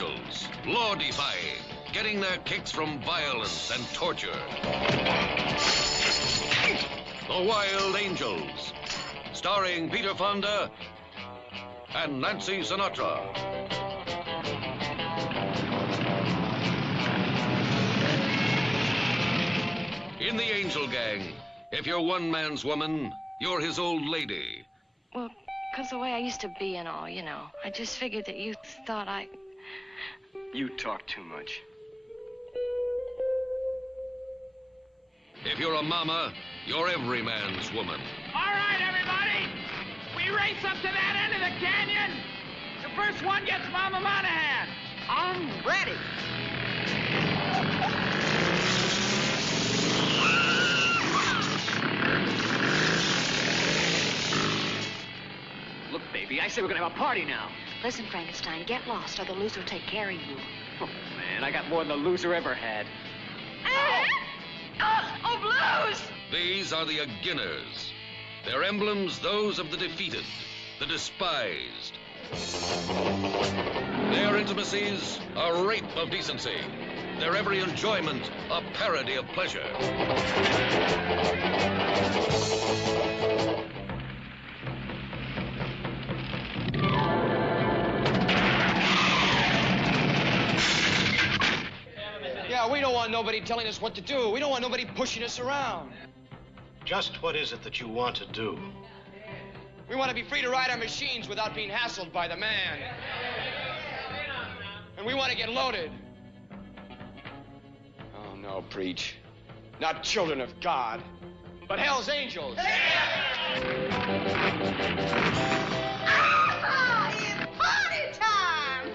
angels, law-defying, getting their kicks from violence and torture. The Wild Angels, starring Peter Fonda and Nancy Sinatra. In the Angel Gang, if you're one man's woman, you're his old lady. Well, because the way I used to be and all, you know. I just figured that you thought I... You talk too much. If you're a mama, you're every man's woman. All right, everybody. We race up to that end of the canyon. The first one gets Mama Monahan. I'm ready. Look, baby, I say we're gonna have a party now. Listen, Frankenstein, get lost or the loser will take care of you. Oh, man, I got more than the loser ever had. Oh, blues! These are the Aginners. Their emblems, those of the defeated, the despised. Their intimacies, a rape of decency. Their every enjoyment, a parody of pleasure. Yeah, we don't want nobody telling us what to do. We don't want nobody pushing us around. Just what is it that you want to do? We want to be free to ride our machines without being hassled by the man. And we want to get loaded. Oh, no, preach. Not children of God, but hell's angels. Ah, it's party time!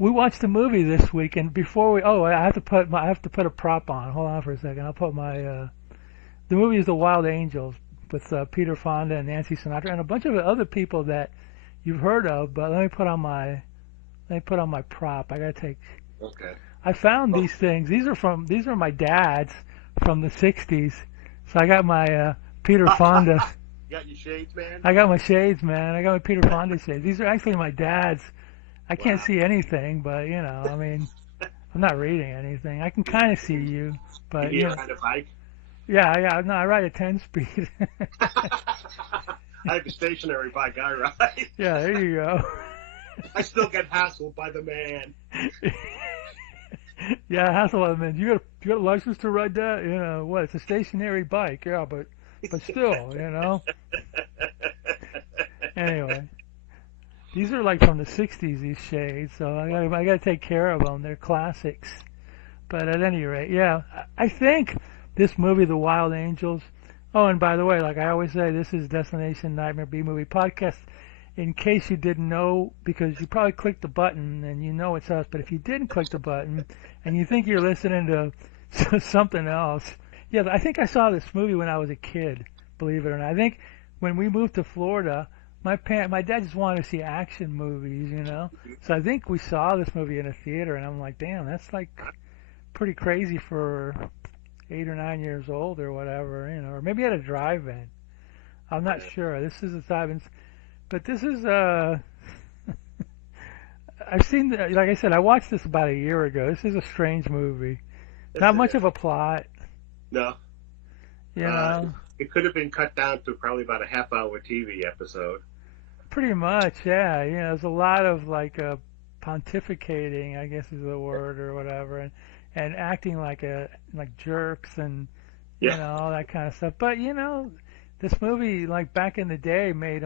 We watched a movie this week, and before we I have to put a prop on. Hold on for a second. I'll put my the movie is The Wild Angels with Peter Fonda and Nancy Sinatra and a bunch of other people that you've heard of. But let me put on my prop. I gotta take. Okay. I found these things. These are my dad's from the '60s. So I got my Peter Fonda. You got your shades, man? I got my shades, man. I got my Peter Fonda shades. These are actually my dad's. I can't see anything, but, you know, I mean, I'm not reading anything. I can kind of see you, but, you ride a bike? Yeah, no, I ride a 10-speed. I have a stationary bike I ride. Yeah, there you go. I still get hassled by the man. Yeah, hassle by the man. You got a license to ride that? You know, what, it's a stationary bike, yeah, but still, you know. Anyway. These are like from the '60s, these shades, so I gotta take care of them. They're classics. But at any rate, yeah, I think this movie, The Wild Angels. Oh, and by the way, like I always say, this is Destination Nightmare B-Movie Podcast. In case you didn't know, because you probably clicked the button and you know it's us, but if you didn't click the button and you think you're listening to something else, yeah, I think I saw this movie when I was a kid, believe it or not. I think when we moved to Florida, my dad just wanted to see action movies, you know. So I think we saw this movie in a theater, and I'm like, damn, that's like pretty crazy for 8 or 9 years old or whatever, you know. Or maybe at a drive-in. I'm not sure. This is a drive-in, but this is I've seen, like I said, I watched this about a year ago. This is a strange movie. Not much of a plot. No. You know. It could have been cut down to probably about a half-hour TV episode. Pretty much, yeah. You know, there's a lot of like pontificating, I guess is the word or whatever, and acting like jerks and you know, all that kind of stuff. But you know, this movie, like back in the day, made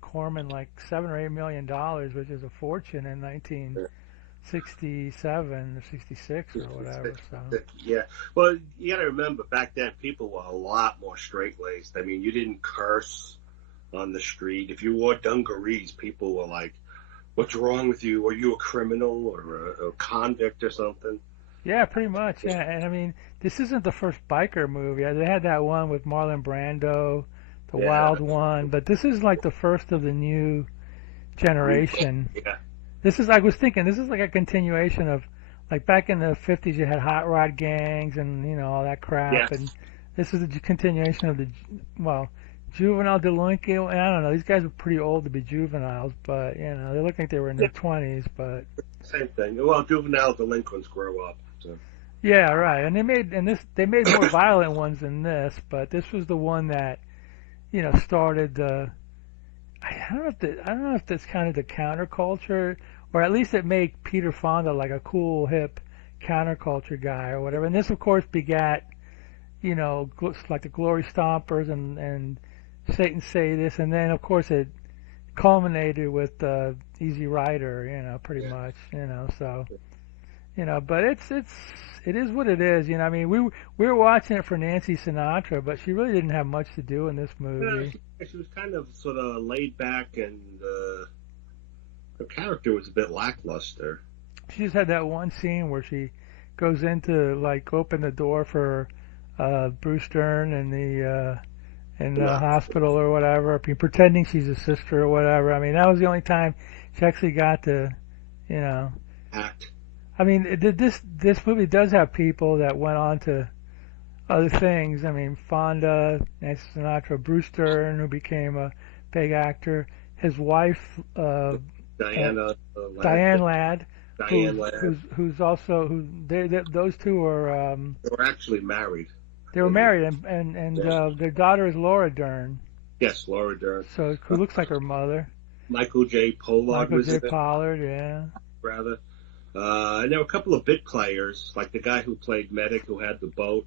Corman like $7 or $8 million, which is a fortune in 1967 or 66 or whatever. So yeah, well, you got to remember back then people were a lot more straight-laced. I mean, you didn't curse on the street. If you wore dungarees, people were like, "What's wrong with you? Are you a criminal or a convict or something?" Yeah, pretty much. Yeah, and I mean, this isn't the first biker movie. They had that one with Marlon Brando, the Wild One, but this is like the first of the new generation. Yeah. This is, I was thinking, this is like a continuation of, like back in the 50s, you had hot rod gangs and, all that crap. Yes. And this is a continuation of the, juvenile delinquent. And I don't know, these guys were pretty old to be juveniles, but, they look like they were in their 20s, but. Same thing. Well, juvenile delinquents grow up. So. Yeah, right. And they made more violent ones than this, but this was the one that, started the, I don't know if that's kind of the counterculture, or at least it made Peter Fonda like a cool, hip counterculture guy or whatever. And this, of course, begat, like the Glory Stompers and Satan Say This, and then, of course, it culminated with Easy Rider, pretty much, so, but it is what it is, I mean, we were watching it for Nancy Sinatra, but she really didn't have much to do in this movie. She was kind of sort of laid back, and her character was a bit lackluster. She just had that one scene where she goes in to like open the door for Bruce Dern in the hospital or whatever, pretending she's a sister or whatever. I mean, that was the only time she actually got to, act. I mean, this movie does have people that went on to other things. I mean, Fonda, Nancy Sinatra, Bruce Dern, who became a big actor. His wife, Diane Ladd. Who's also those two are. They were actually married. They were married, and their daughter is Laura Dern. Yes, Laura Dern. So who looks like her mother. Michael J. Pollard was in it. Pollard, yeah. Rather. And there were a couple of bit players, like the guy who played Medic, who had the boat.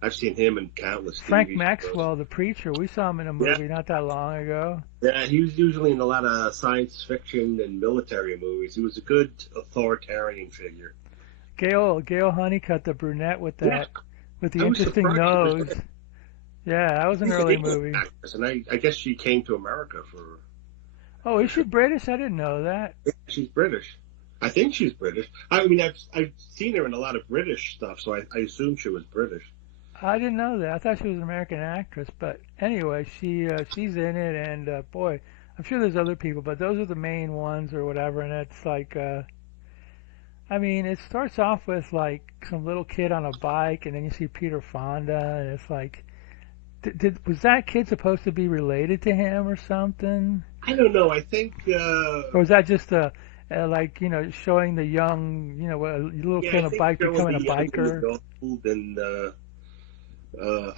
I've seen him in countless Frank TV Maxwell, shows. the preacher. We saw him in a movie not that long ago. Yeah, he was usually in a lot of science fiction and military movies. He was a good authoritarian figure. Gail Honeycutt, the brunette with the interesting nose. Yeah, that was an early movie. Actress, and I guess she came to America for. Oh, is she British? I didn't know that. She's British. I think she's British. I mean, I've seen her in a lot of British stuff, so I assume she was British. I didn't know that. I thought she was an American actress. But anyway, she's in it, and boy, I'm sure there's other people, but those are the main ones or whatever. And it's like, I mean, it starts off with like some little kid on a bike, and then you see Peter Fonda, and it's like, was that kid supposed to be related to him or something? I don't know. I think. Or was that just like, showing the young, a little kid on a bike becoming a biker? And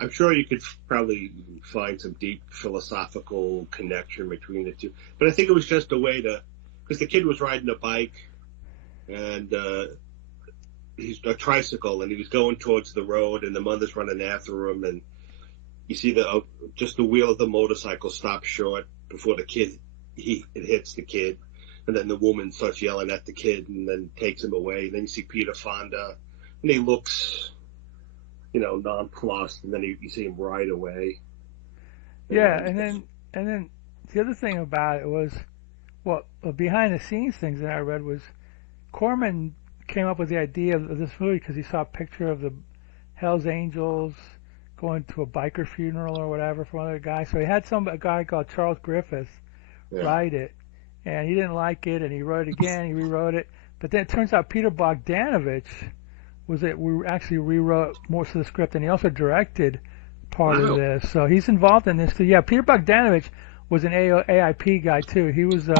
I'm sure you could probably find some deep philosophical connection between the two. But I think it was just a way to, because the kid was riding a bike and he's a tricycle, and he was going towards the road, and the mother's running after him, and you see just the wheel of the motorcycle stop short before the kid, it hits the kid. And then the woman starts yelling at the kid and then takes him away. And then you see Peter Fonda, and he looks, nonplussed, and then you see him ride away. Yeah, and then the other thing about it was, behind the scenes things that I read was, Corman came up with the idea of this movie because he saw a picture of the Hells Angels going to a biker funeral or whatever from another guy. So he had a guy called Charles Griffith write it. And he didn't like it, and he wrote it again, he rewrote it. But then it turns out Peter Bogdanovich actually rewrote most of the script, and he also directed part of this. So he's involved in this too. Yeah, Peter Bogdanovich was an AIP guy too. He was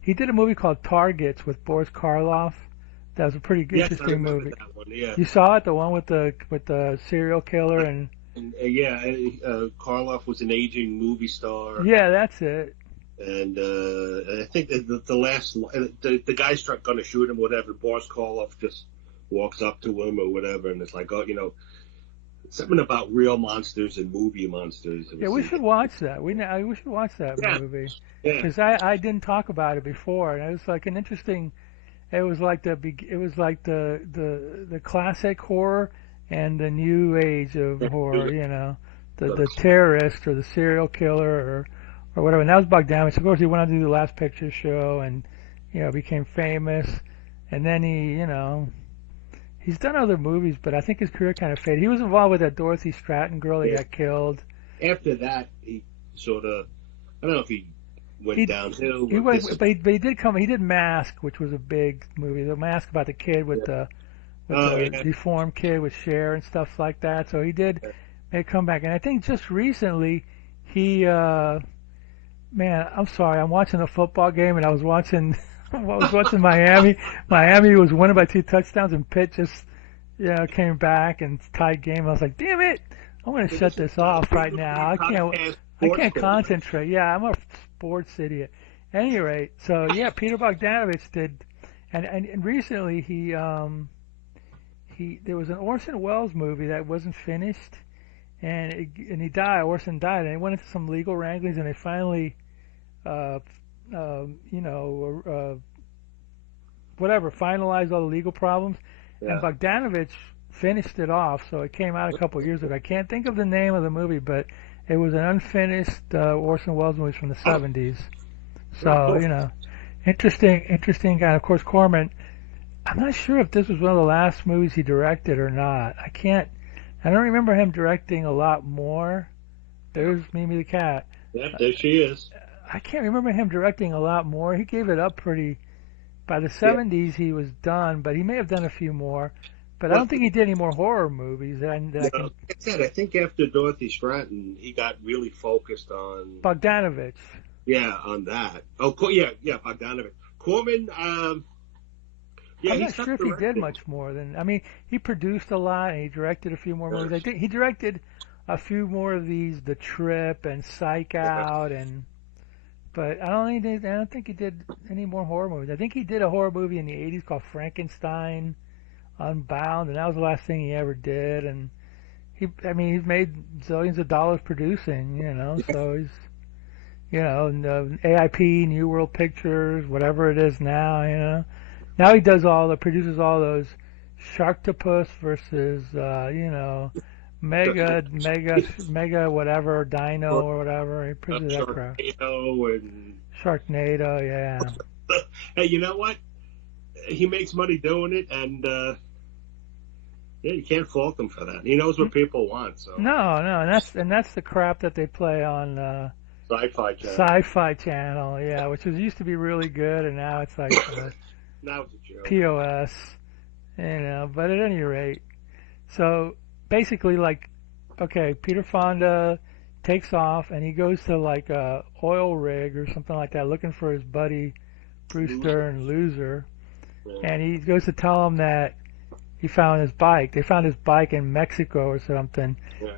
he did a movie called Targets with Boris Karloff. That was a pretty good, interesting movie. That one, yeah. You saw it, the one with the serial killer and Karloff was an aging movie star. Yeah, that's it. And I think the last, the guy's going to shoot him, whatever. Boris Karloff just walks up to him or whatever, and it's like, something about real monsters and movie monsters. Yeah, we should watch that. We should watch that movie because I didn't talk about it before, and it was like an interesting. It was like the classic horror and the new age of horror. The terrorist or the serial killer or whatever. And that was Bogdanovich. Of course, he went on to do the Last Picture Show and, became famous. And then he, He's done other movies, but I think his career kind of faded. He was involved with that Dorothy Stratton girl that got killed. After that, he sort of, I don't know if he went downhill. But he did come. He did Mask, which was a big movie. The Mask about the kid with the deformed kid with Cher and stuff like that. So he did make a comeback. And I think just recently he, man, I'm sorry, I'm watching a football game and I was watching Miami. Miami was winning by 2 touchdowns and Pitt just, came back and tied game. I was like, damn it, I'm going to shut this off right now. I can't concentrate. Yeah, I'm a sports idiot. At any rate, so yeah, Peter Bogdanovich did, and recently he there was an Orson Welles movie that wasn't finished, and he died. Orson died, and they went into some legal wranglings, and they finally, finalized all the legal problems, and Bogdanovich finished it off. So it came out a couple of years ago. I can't think of the name of the movie, but it was an unfinished Orson Welles movie from the 70s. So, interesting guy. Of course, Corman, I'm not sure if this was one of the last movies he directed or not. I don't remember him directing a lot more. There's Mimi the cat. Yeah, there she is. I can't remember him directing a lot more. He gave it up by the 70s he was done, but he may have done a few more. But I don't think he did any more horror movies. I think after Dorothy Stratton, he got really focused on Bogdanovich. Yeah, on that. Oh, Bogdanovich. Corman, I'm not sure if he did much more than. I mean, he produced a lot and he directed a few more movies. I think he directed a few more of these, The Trip and Psych Out, but I don't think he did any more horror movies. I think he did a horror movie in the 80s called Frankenstein Unbound, and that was the last thing he ever did. And he's made zillions of dollars producing, so he's, and AIP, New World Pictures, whatever it is now, Now he produces all those Sharktopus versus, Mega whatever, Dino or whatever. He produces that crap. Sharknado, yeah. Hey, you know what? He makes money doing it, and you can't fault him for that. He knows what people want. So no, and that's the crap that they play on Sci-Fi Channel, yeah, which used to be really good, and now it's like now it's a joke. POS, But at any rate, so basically, Peter Fonda takes off, and he goes to like a oil rig or something like that, looking for his buddy Bruce Dern, Loser. And he goes to tell him that he found his bike. They found his bike in Mexico or something. Yeah.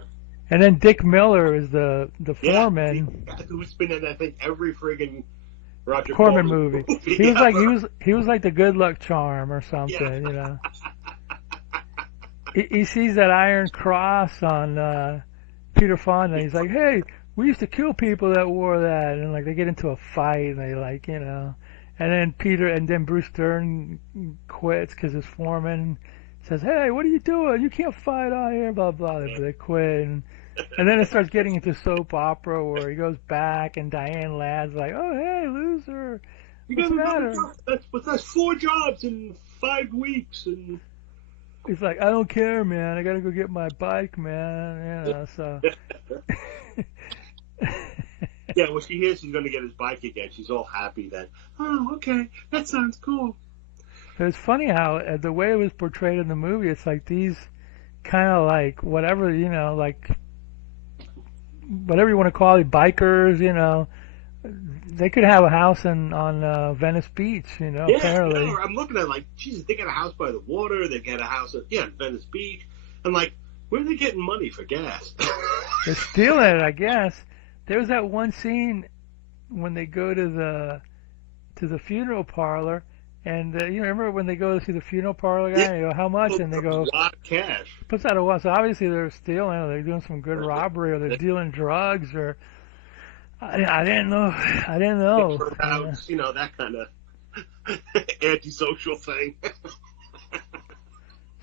And then Dick Miller is the foreman. Who's been in, I think, every friggin' Roger Corman movie. He was like the Good Luck Charm or something, He sees that Iron Cross on Peter Fonda. And he's like, "Hey, we used to kill people that wore that." And they get into a fight, and they And then Bruce Dern quits because his foreman says, "Hey, what are you doing? You can't fight out here." Blah blah. They quit, and then it starts getting into soap opera where he goes back, and Diane Ladd's like, "Oh, hey, Loser, what's the matter?" That's 4 jobs in 5 weeks, and he's like, "I don't care, man. I gotta go get my bike, man." So. Yeah, when she hears he's going to get his bike again, she's all happy that, "Oh, okay, that sounds cool." It's funny how the way it was portrayed in the movie, it's like these kind of whatever, whatever you want to call it, bikers, they could have a house on Venice Beach, apparently. I'm looking at Jesus, they got a house by the water, they got a house at Venice Beach. I'm like, where are they getting money for gas? They're stealing it, I guess. There was that one scene when they go to the funeral parlor, and you remember when they go to see the funeral parlor guy, and you go, "How much?" And they go, "A lot of cash." Puts out a lot. So obviously they're stealing, or they're doing some good robbery, or they're dealing drugs, or I didn't know. That kind of antisocial thing.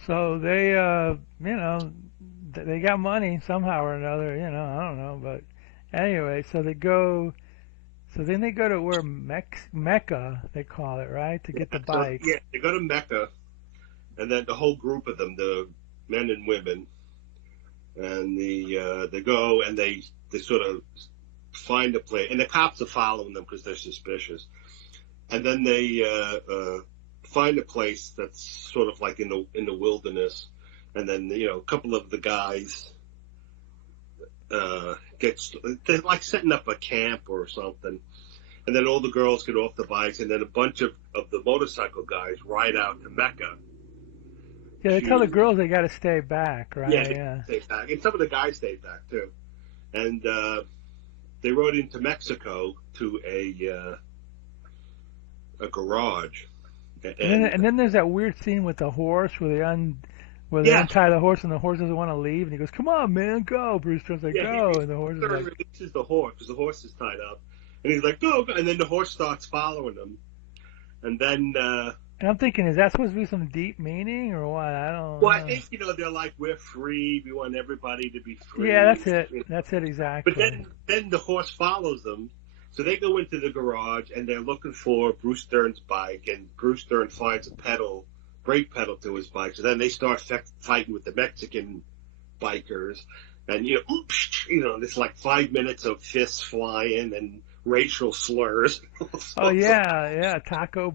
So they, they got money somehow or another. I don't know, but. Anyway, so then they go to where Mecca, they call it, right, to get the bike. So, they go to Mecca, and then the whole group of them, the men and women, and they go and they sort of find a place, and the cops are following them because they're suspicious, and then they find a place that's sort of like in the wilderness, and then a couple of the guys they're like setting up a camp or something, and then all the girls get off the bikes, and then a bunch of the motorcycle guys ride out to Mecca. Yeah, they tell the girls they got to stay back, right? Yeah, stay back, and some of the guys stayed back too, and they rode into Mexico to a garage. And then there's that weird scene with the horse where they untie the horse and the horse doesn't want to leave, and he goes, "Come on, man, go." Bruce Dern's like, "Go," and the horse is like, releases the horse because the horse is tied up, and he's like, "Go," and then the horse starts following him, and then. And I'm thinking, is that supposed to be some deep meaning or what? I don't know. Well, I think, they're like, we're free. We want everybody to be free. Yeah, that's it. That's it, exactly. But then the horse follows them. So they go into the garage, and they're looking for Bruce Dern's bike, and Bruce Dern finds a brake pedal to his bike. So then they start fighting with the Mexican bikers. And, there's like 5 minutes of fists flying and racial slurs. Oh, yeah, taco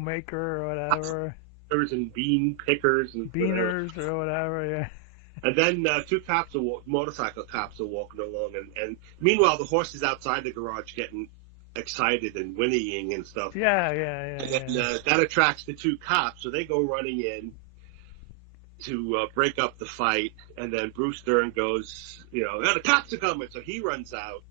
maker or whatever. And bean pickers. And beaners or whatever, yeah. And then two motorcycle cops are walking along, and meanwhile the horse is outside the garage getting excited and whinnying and stuff. Yeah. And that attracts the two cops, so they go running in to break up the fight, and then Bruce Dern goes, the cops are coming, so he runs out.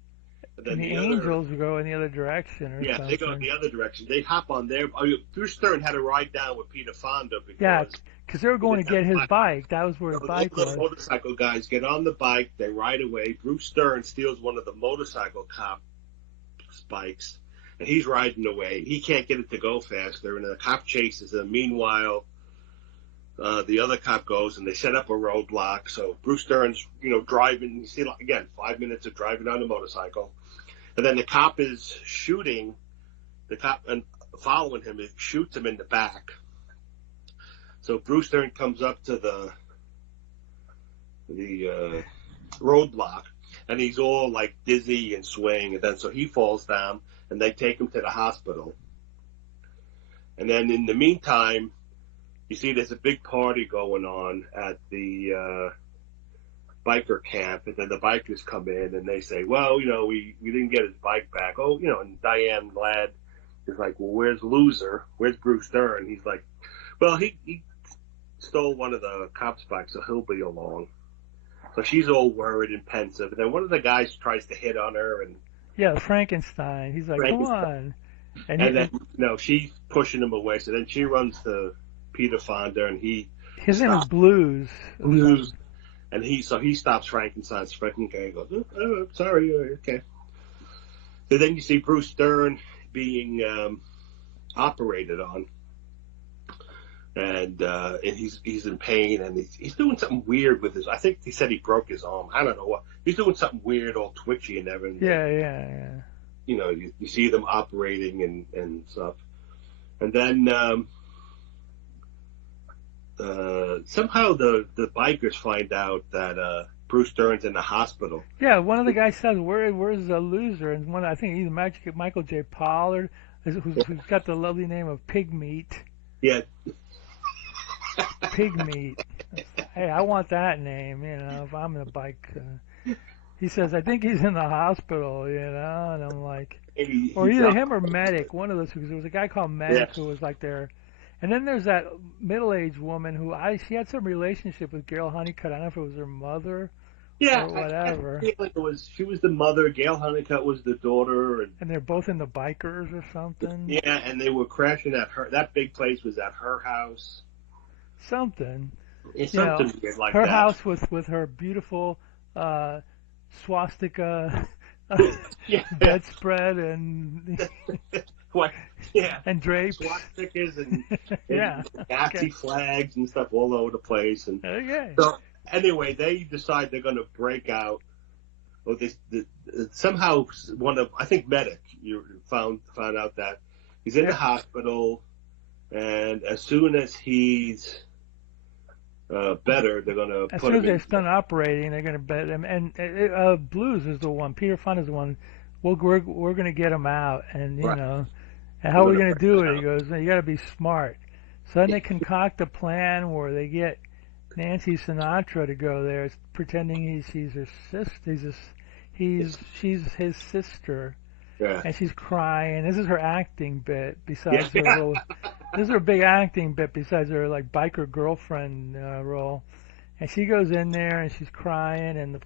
And then the Angels go in the other direction or something. They go in the other direction. They hop on their... Bruce Dern had to ride down with Peter Fonda because they were going to get his bike. That was where his bike was. The motorcycle guys get on the bike, they ride away. Bruce Dern steals one of the motorcycle cops' bikes, and he's riding away. He can't get it to go faster, and the cop chases him. Meanwhile, the other cop goes, and they set up a roadblock. So Bruce Dern's, driving. You see, again, 5 minutes of driving on the motorcycle. And then the cop is shooting, and following him, it shoots him in the back. So Bruce Dern comes up to the roadblock, and he's all like dizzy and swaying, and then so he falls down, and they take him to the hospital. And then in the meantime, you see there's a big party going on at the biker camp, and then the bikers come in and they say, well, we didn't get his bike back. Oh, and Diane Ladd is like, well, where's Loser? Where's Bruce Dern? He's like, well, he stole one of the cops' bikes, so he'll be along. So she's all worried and pensive. And then one of the guys tries to hit on her, and Frankenstein. He's like, come on. And then she's pushing him away. So then she runs to Peter Fonda, and his name is Blues. And he stops Frankenstein's Frankenstein and goes, oh, sorry, okay. So then you see Bruce Dern being operated on, and he's in pain, and he's doing something weird with his. I think he said he broke his arm. I don't know what. He's doing something weird, all twitchy and everything. Yeah. You see them operating and stuff, and then. Somehow the bikers find out that Bruce Dern's in the hospital. Yeah, one of the guys says, "Where's the Loser?" And I think either Michael J. Pollard, who's got the lovely name of Pig Meat. Yeah. Pig Meat. Hey, I want that name. If I'm in a bike. He says, "I think he's in the hospial." And I'm like, or either him or Medic, one of those. Because there was a guy called Medic who was like there. And then there's that middle-aged woman who she had some relationship with Gail Honeycutt. I don't know if it was her mother or whatever. I feel like she was the mother. Gail Honeycutt was the daughter. And they're both in the bikers or something. Yeah, and they were crashing at that big place was at her house. Something. It's something weird like her that. Her house with her beautiful swastika bedspread and... and drapes, swastikas, and Nazi flags and stuff all over the place. And so, anyway, they decide they're going to break out. Well, somehow I think Medic, you found out that he's in the hospital, and as soon as he's better, they're going to As put soon as him they're in. done operating, they're going to bet him. And Blues is the one. Peter Fonda is the one. We're going to get him out, and you Right. know, and how are we We're going gonna to do break it? him He goes, you got to be smart. So then they concoct a plan where they get Nancy Sinatra to go there, pretending she's her sister. She's his sister, Yeah. and she's crying. This is her acting bit. Besides her little, this is her big acting bit. Besides her like biker girlfriend role, and she goes in there and she's crying, and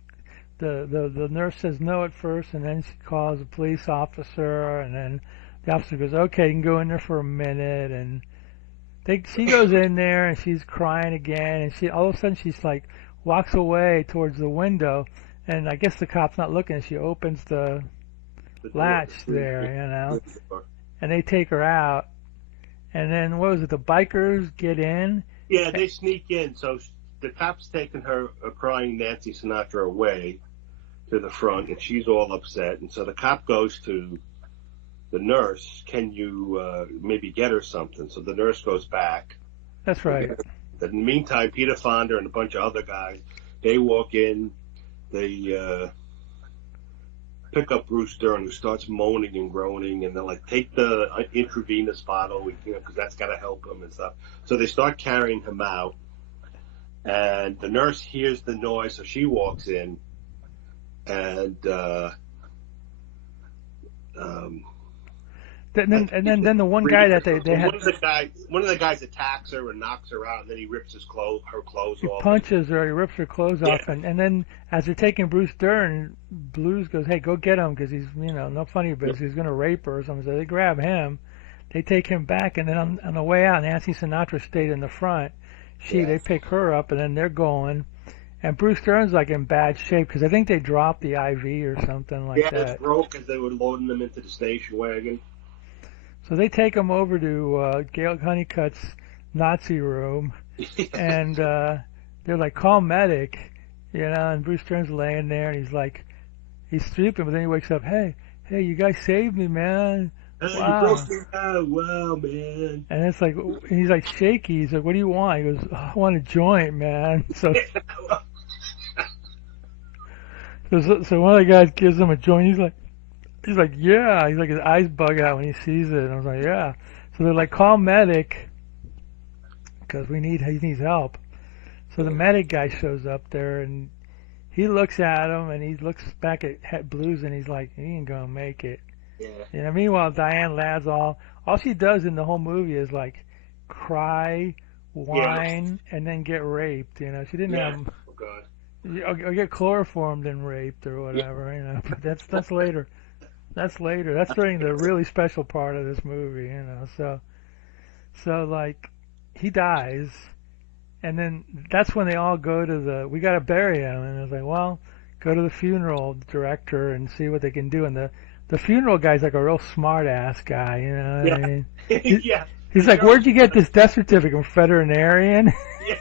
the nurse says no at first, and then she calls a police officer, and then the officer goes, okay, you can go in there for a minute, and she goes in there and she's crying again, and she all of a sudden she's like walks away towards the window, and I guess the cop's not looking, and she opens the latch there, you know, and they take her out, and then what was it? The bikers get in. Yeah, they sneak in. So the cop's taking her, crying Nancy Sinatra away to the front, and she's all upset. And so the cop goes to the nurse. Can you maybe get her something? So the nurse goes back. That's right. But in the meantime, Peter Fonda and a bunch of other guys, they walk in. They pick up Bruce Dern, who starts moaning and groaning, and they're like, take the intravenous bottle, because that's got to help him and stuff. So they start carrying him out, and the nurse hears the noise, so she walks in, and then the one guy that they had, one of the guys attacks her and knocks her out, and then he rips her clothes he off. punches her, he rips her clothes off, and then as they're taking Bruce Dern, Blues goes, hey, go get him, because he's, you know, no funny business, he's going to rape her or something. So they grab him, they take him back, and then on the way out, Nancy Sinatra stayed in the front. They pick her up, and then they're going, and Bruce Dern's like in bad shape, because I think they dropped the IV or something like that. Yeah, it broke as they were loading them into the station wagon. So they take him over to Gail Honeycutt's Nazi room, and they're like, call medic, you know, and Bruce Dern's laying there, and he's sleeping, but then he wakes up, hey, you guys saved me, man. Wow. You broke me out. Wow, man. And it's like, he's like shaky. He's like, what do you want? He goes, I want a joint, man. So one of the guys gives him a joint. He's like, yeah. He's like, his eyes bug out when he sees it. And I was like, yeah. So they're like, call medic, because he needs help. So the medic guy shows up there, and he looks at him, and he looks back at Blues, and he's like, he ain't gonna make it. Yeah. You know, meanwhile, Diane Ladd's all she does in the whole movie is like cry, whine, and then get raped. You know, she didn't have. Oh God. Or get chloroformed and raped or whatever. You know, but that's later. That's later. That's during the really special part of this movie. You know, so like he dies, and then that's when they all go to we got to bury him, and it's like, well, go to the funeral director and see what they can do, and the funeral guy's like a real smart ass guy, you know what I mean? Yeah. He's like, where'd you get this death certificate? From veterinarian? Yeah.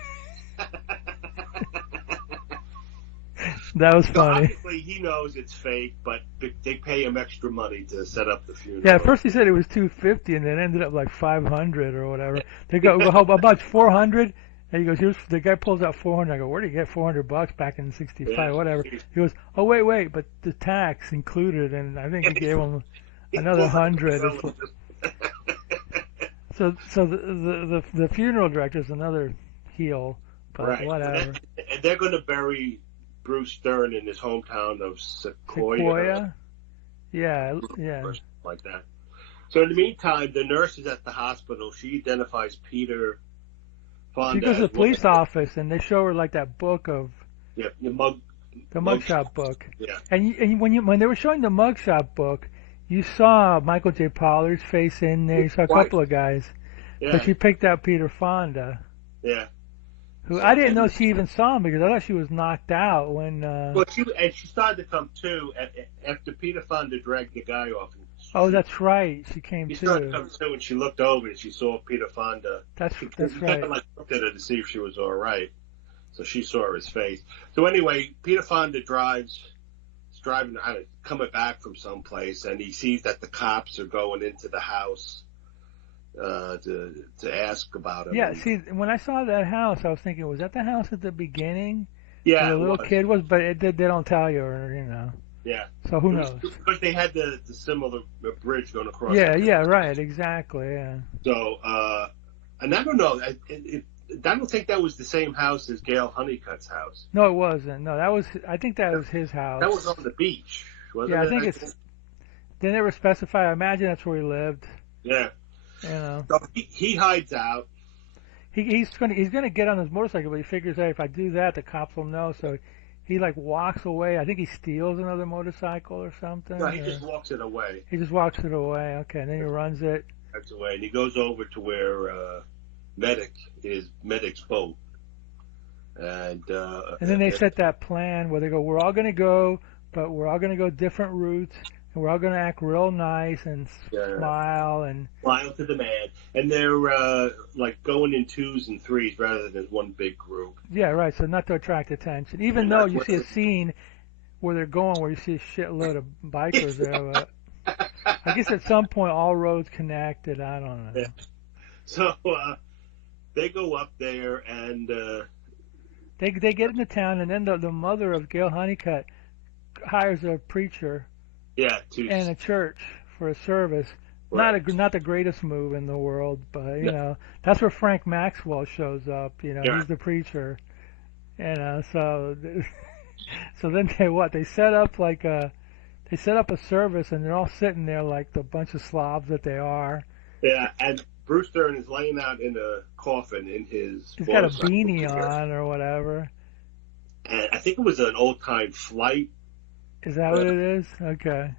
That was So funny. obviously he knows it's fake, but they pay him extra money to set up the funeral. Yeah, at first he said it was $250, and then it ended up like $500 or whatever. They go, how much? $400? And he goes, the guy pulls out $400. I go, where did you get $400 back in '65? Yeah. Whatever. He goes, oh wait, but the tax included, and I think he gave him another $100. So the funeral director's another heel, but right. whatever. And they're going to bury Bruce Dern in his hometown of Sequoia. Yeah. Or like that. So in the meantime, the nurse is at the hospital. She identifies Peter Fonda. She goes to the police office, and they show her like that book of the mugshot book. Yeah. And when they were showing the mugshot book, you saw Michael J. Pollard's face in there. You saw a couple of guys, but she picked out Peter Fonda. Yeah. Who I didn't know she even saw him, because I thought she was knocked out when. Well, she started to come to after Peter Fonda dragged the guy off. Oh, that's right. She came She too. started to come to, and she looked over and she saw Peter Fonda. That's She right. kind of like looked at her to see if she was all right. So she saw his face. So anyway, Peter Fonda driving, coming back from someplace, and he sees that the cops are going into the house, to ask about him. Yeah, see, when I saw that house, I was thinking, was that the house at the beginning? Yeah, where the little kid was, but they don't tell you, or Yeah. So who knows? Because they had the similar bridge going across. Yeah, right, exactly, yeah. So, and I don't know, I don't think that was the same house as Gail Honeycutt's house. No, it wasn't. No, I think that was his house. That was on the beach, wasn't it? Yeah, I think it's. They never specify. I imagine that's where he lived. Yeah. So he hides out. He's gonna get on his motorcycle, but he figures out if I do that, the cops will know. So he walks away. I think he steals another motorcycle or something. No, he just walks it away. He just walks it away. Okay, and then he runs it. Walks away, and he goes over to where Medic's boat, and then they set that plan where they go, we're all gonna go, but we're all gonna go different routes. And we're all going to act real nice and smile to the man. And they're going in 2s and 3s rather than as one big group. Yeah, right. So not to attract attention. Even though you see a scene where they're going, where you see a shitload of bikers there. But I guess at some point all roads connected. I don't know. Yeah. So they go up there and they get into town, and then the mother of Gail Honeycutt hires a preacher. Yeah, and a church for a service. Right. Not the greatest move in the world, but that's where Frank Maxwell shows up. He's the preacher. So then they set up they set up a service, and they're all sitting there like the bunch of slobs that they are. Yeah, and Bruce Dern is laying out in a coffin in his. He's got a beanie on or whatever. And I think it was an old time flight. Is that what it is? Okay.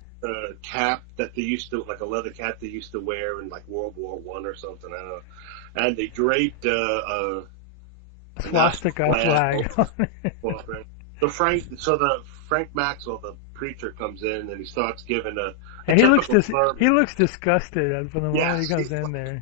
Cap that they used to, like a leather cap they used to wear in like World War I or something. I don't know. And they draped a swastika flag. So Frank Maxwell, the preacher, comes in and he starts giving and he looks disgusted from the moment he comes in there.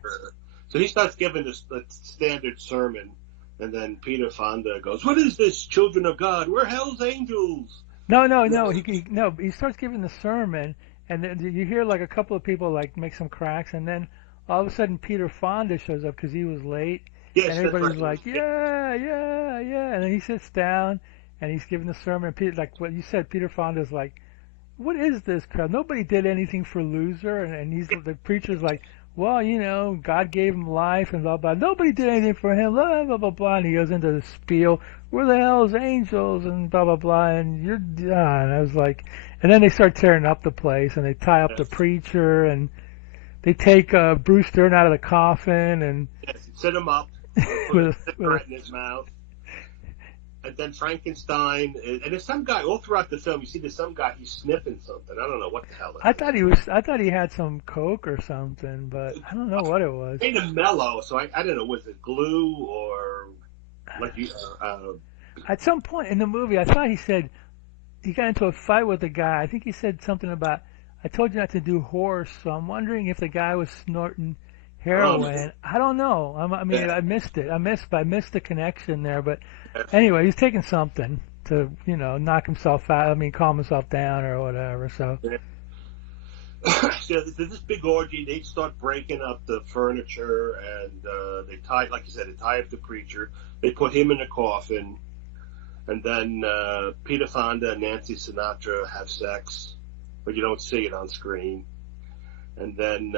So he starts giving the standard sermon, and then Peter Fonda goes, "What is this, children of God? We're hell's angels." No. He starts giving the sermon, and then you hear like a couple of people make some cracks, and then all of a sudden Peter Fonda shows up because he was late, and everybody's like, yeah, and then he sits down and he's giving the sermon. And Peter, like what you said, Peter Fonda's like, "What is this crowd? Nobody did anything for loser," and the preacher's like, "Well, God gave him life and blah blah. Nobody did anything for him, blah blah blah blah." And he goes into the spiel. "We're the hell's angels," and blah blah blah, and you're done. I was like, and then they start tearing up the place, and they tie up the preacher, and they take Bruce Dern out of the coffin, and set him up with a cigarette in his mouth, and then Frankenstein, and there's some guy all throughout the film. You see, there's some guy he's sniffing something. I don't know what the hell. I thought he had some coke or something, but I don't know what it was. It made him mellow, so I don't know. Was it glue or? At some point in the movie, I thought he said he got into a fight with a guy. I think he said something about, "I told you not to do horse." So I'm wondering if the guy was snorting heroin. I don't know. I missed it. I missed the connection there. But anyway, he's taking something to knock himself out. Calm himself down or whatever. So. So there's this big orgy. They start breaking up the furniture, and they tie, like you said, they tie up the preacher. They put him in a coffin, and then Peter Fonda and Nancy Sinatra have sex, but you don't see it on screen. And then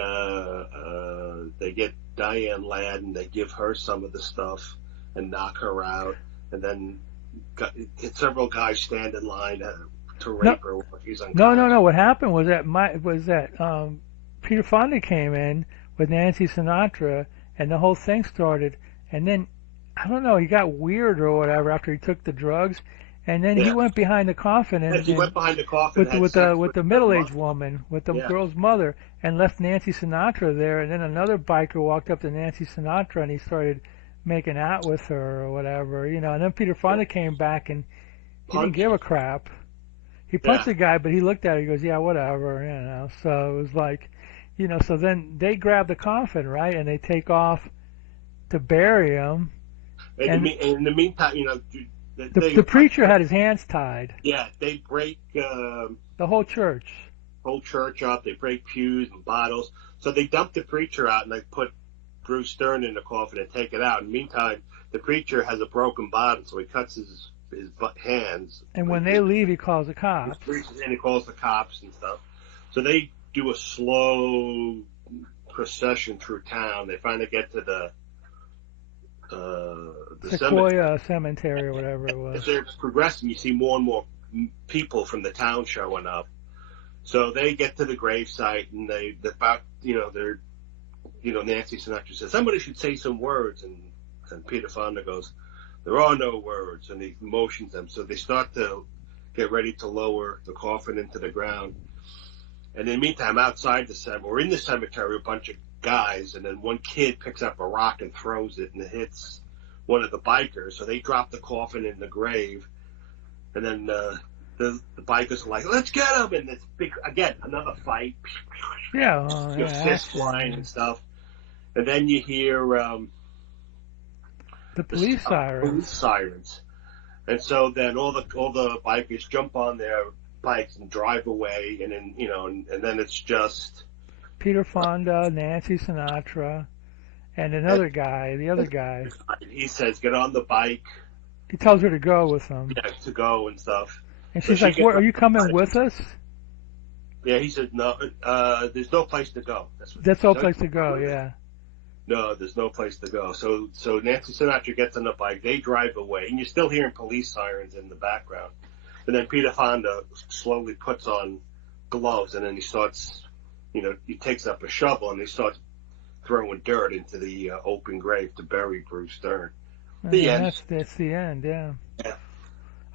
they get Diane Ladd, and they give her some of the stuff and knock her out, and then several guys stand in line to rape her. He's no. What happened was that Peter Fonda came in with Nancy Sinatra, and the whole thing started. And then I don't know, he got weird or whatever after he took the drugs, and then he went behind the coffin and went behind the coffin with the middle-aged woman, with the girl's mother, and left Nancy Sinatra there. And then another biker walked up to Nancy Sinatra and he started making out with her or whatever, And then Peter Fonda came back and he didn't give a crap. He punched the guy, but he looked at her. He goes, "Yeah, whatever," So it was like, So then they grab the coffin, right, and they take off to bury him. And in the meantime, the preacher had his hands tied. Yeah, they break the whole church. Up. They break pews and bottles. So they dump the preacher out, and they put Bruce Stern in the coffin and take it out. In the meantime, the preacher has a broken bottom, so he cuts his hands. And when they leave, he calls the cops. And he calls the cops and stuff. So they do a slow procession through town. They finally get to the Sequoia cemetery or whatever it was. As they're progressing, you see more and more people from the town showing up. So they get to the gravesite, and Nancy Sinatra says, somebody should say some words, and Peter Fonda goes, there are no words, and he motions them. So they start to get ready to lower the coffin into the ground. And in the meantime, outside the cemetery, or in the cemetery, a bunch of guys, and then one kid picks up a rock and throws it, and it hits one of the bikers. So they drop the coffin in the grave, and then the bikers are like, let's get him, and it's big again, another fight. Fist flying and stuff. And then you hear the police sirens. And so then all the bikers jump on their bikes and drive away, and then and then it's just Peter Fonda, Nancy Sinatra, and another guy, the other guy. He says, get on the bike. He tells her to go with him. Yeah, to go and stuff. And she's like, "What? Are you coming with us?" Yeah, he said, "No, there's no place to go." That's no place to go. Yeah. No, there's no place to go. So Nancy Sinatra gets on the bike. They drive away, and you're still hearing police sirens in the background. And then Peter Fonda slowly puts on gloves, and then he starts, he takes up a shovel and he starts throwing dirt into the open grave to bury Bruce Stern. The end. That's the end. Yeah.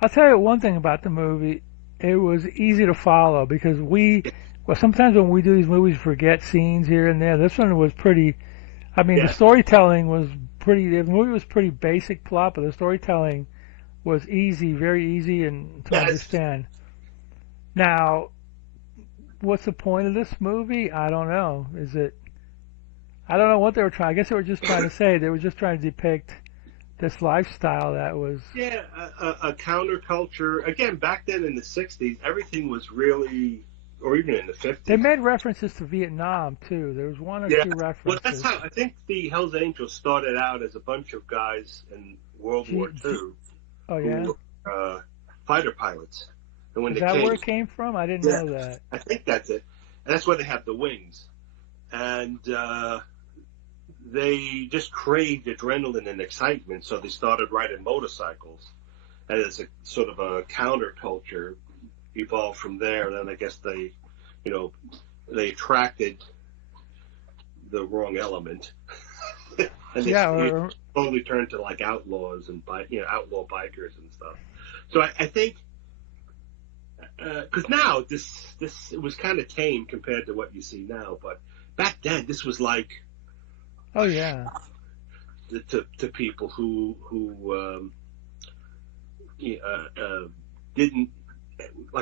I'll tell you one thing about the movie. It was easy to follow because sometimes when we do these movies, we forget scenes here and there. This one was pretty. I mean, the storytelling was pretty. The movie was pretty basic plot, but the storytelling was easy, very easy, and to understand. Now, what's the point of this movie? I don't know. I don't know what they were trying. I guess they were just trying to say. They were just trying to depict this lifestyle that was... Yeah, a counterculture. Again, back then in the 60s, everything was really... Or even in the 50s. They made references to Vietnam, too. There was one or two references. Well, that's how... I think the Hells Angels started out as a bunch of guys in World War II. Oh, yeah? Who were, fighter pilots. And when Is that where it came from? I didn't know that. I think that's it. And that's why they have the wings. And... they just craved adrenaline and excitement, so they started riding motorcycles. And as a sort of a counterculture evolved from there. And then I guess they attracted the wrong element. And they slowly turned to like outlaws and outlaw bikers and stuff. So I think because now this it was kind of tame compared to what you see now, but back then this was like. Oh yeah. To people who didn't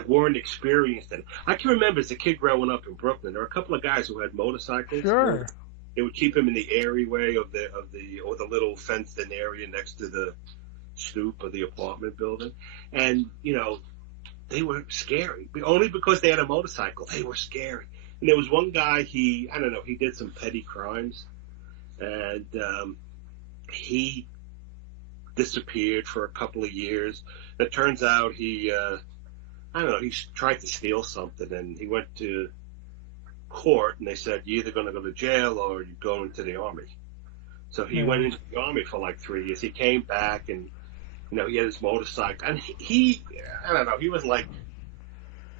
weren't experienced in it. I can remember as a kid growing up in Brooklyn, there were a couple of guys who had motorcycles. Sure. They would keep them in the areaway of the little fenced-in area next to the stoop of the apartment building, and they were scary. Only because they had a motorcycle, they were scary. And there was one guy. He did some petty crimes. And he disappeared for a couple of years. It turns out he tried to steal something, and he went to court, and they said, you're either going to go to jail or you're going to the army. So he went into the army for like 3 years. He came back, and he had his motorcycle. And he was like,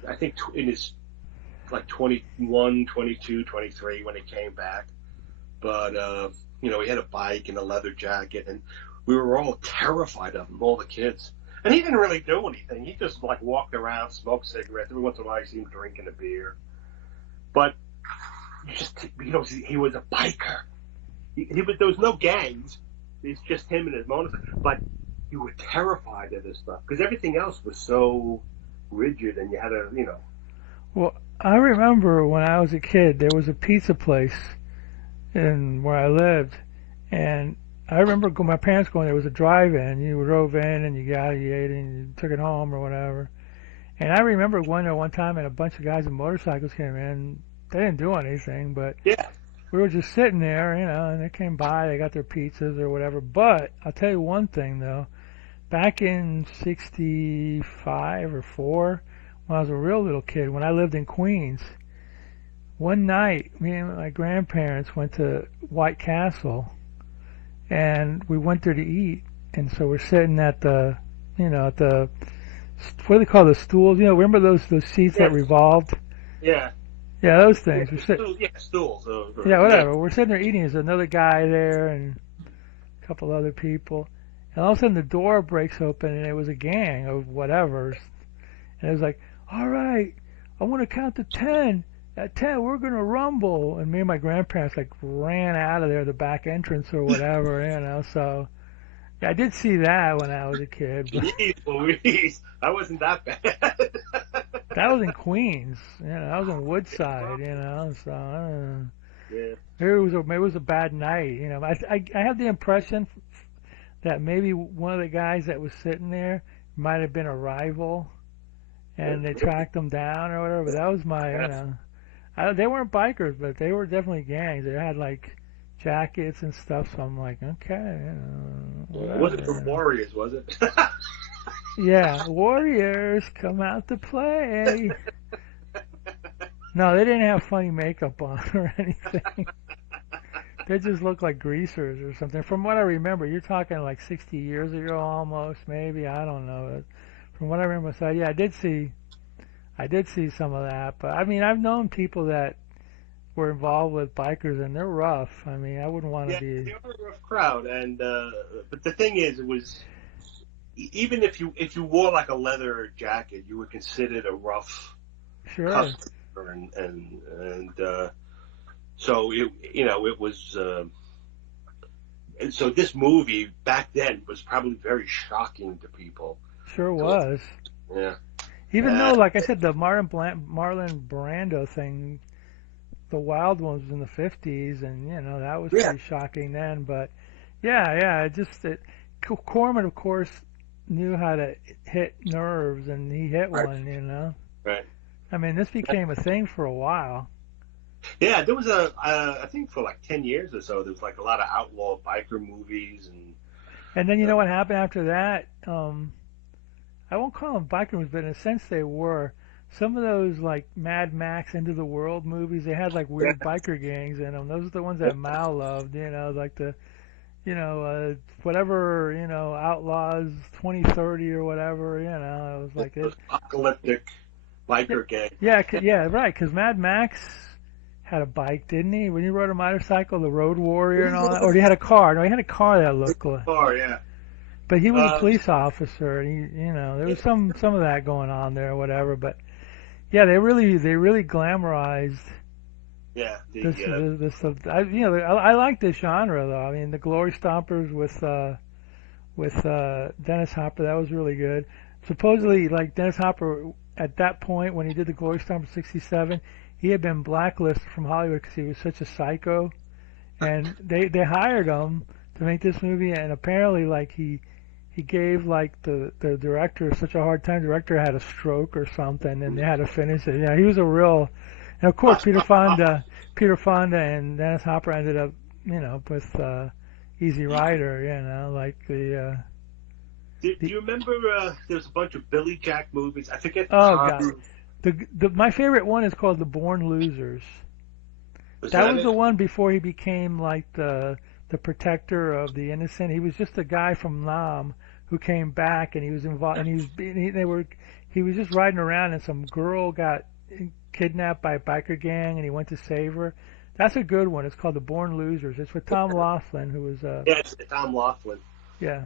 I think in his like 21, 22, 23 when he came back. But, he had a bike and a leather jacket, and we were all terrified of him, all the kids. And he didn't really do anything. He just, walked around, smoked cigarettes. Every once in a while, you see him drinking a beer. But, he was a biker. There was no gangs. It's just him and his motorcycle. But you were terrified of this stuff, because everything else was so rigid, and you had to, Well, I remember when I was a kid, there was a pizza place in where I lived, and I remember my parents going. There was a drive-in. You drove in and you ate it and you took it home or whatever. And I remember going there one time and a bunch of guys with motorcycles came in. They didn't do anything, but we were just sitting there, and they came by, they got their pizzas or whatever. But I'll tell you one thing though, back in '65 or '4, when I was a real little kid, when I lived in Queens, one night me and my grandparents went to White Castle, and we went there to eat. And so we're sitting at the, at the, what do they call the stools? Remember those seats that revolved? Yeah. Yeah, those things. Stools. Yeah, whatever. We're sitting there eating. There's another guy there and a couple other people. And all of a sudden the door breaks open and it was a gang of whatever. And it was like, all right, I want to count to 10. At 10, we're going to rumble. And me and my grandparents ran out of there, the back entrance or whatever, so. Yeah, I did see that when I was a kid. But Jeez Louise, that wasn't that bad. that was in Queens. I was in Woodside. So maybe it was a bad night. I have the impression that maybe one of the guys that was sitting there might have been a rival, and they tracked them down or whatever. But that was my, they weren't bikers, but they were definitely gangs. They had jackets and stuff, so I'm like, okay. It wasn't the Warriors, was it? Yeah, Warriors come out to play. No, they didn't have funny makeup on or anything. They just looked like greasers or something. From what I remember, you're talking 60 years ago almost, maybe. I don't know. From what I remember, so yeah, I did see some of that. But I mean, I've known people that were involved with bikers, and they're rough. I mean, I wouldn't want to be. They were a rough crowd, and but the thing is, it was even if you wore a leather jacket, you were considered a rough customer, and so it was. And so this movie back then was probably very shocking to people. Sure was. Yeah. Even though, like I said, the Marlon Brando thing. The Wild Ones was in the 50s, and that was pretty shocking then. But Corman, of course, knew how to hit nerves, and he hit one. Right. I mean, this became a thing for a while. Yeah, there was I think for 10 years or so, there was a lot of outlaw biker movies, and then what happened after that? I won't call them biker movies, but in a sense they were. Some of those Mad Max Into the World movies, they had weird biker gangs in them. Those are the ones that Mal loved, whatever, Outlaws 2030 or whatever, it was like it. Apocalyptic biker gang. Yeah, right, because Mad Max had a bike, didn't he? When he rode a motorcycle, the Road Warrior and all that, or he had a car. No, he had a car that looked like. Car, yeah. But he was a police officer, and he, there was some of that going on there or whatever, but. Yeah, they really glamorized. Yeah, this stuff. I like this genre though. I mean, the Glory Stompers with Dennis Hopper, that was really good. Supposedly, Dennis Hopper at that point when he did the Glory Stompers '67, he had been blacklisted from Hollywood because he was such a psycho, and they hired him to make this movie, and apparently he gave the director such a hard time. The director had a stroke or something, and they had to finish it. Yeah, he was a real. And of course, Peter Fonda, and Dennis Hopper ended up, with Easy Rider. Do you remember? There was a bunch of Billy Jack movies. I forget. God, my favorite one is called The Born Losers. That was the one before he became the protector of the innocent. He was just a guy from Nam who came back, and he was involved, and he was just riding around, and some girl got kidnapped by a biker gang, and he went to save her. That's a good one. It's called The Born Losers. It's with Tom Laughlin, who was it's Tom Laughlin. Yeah.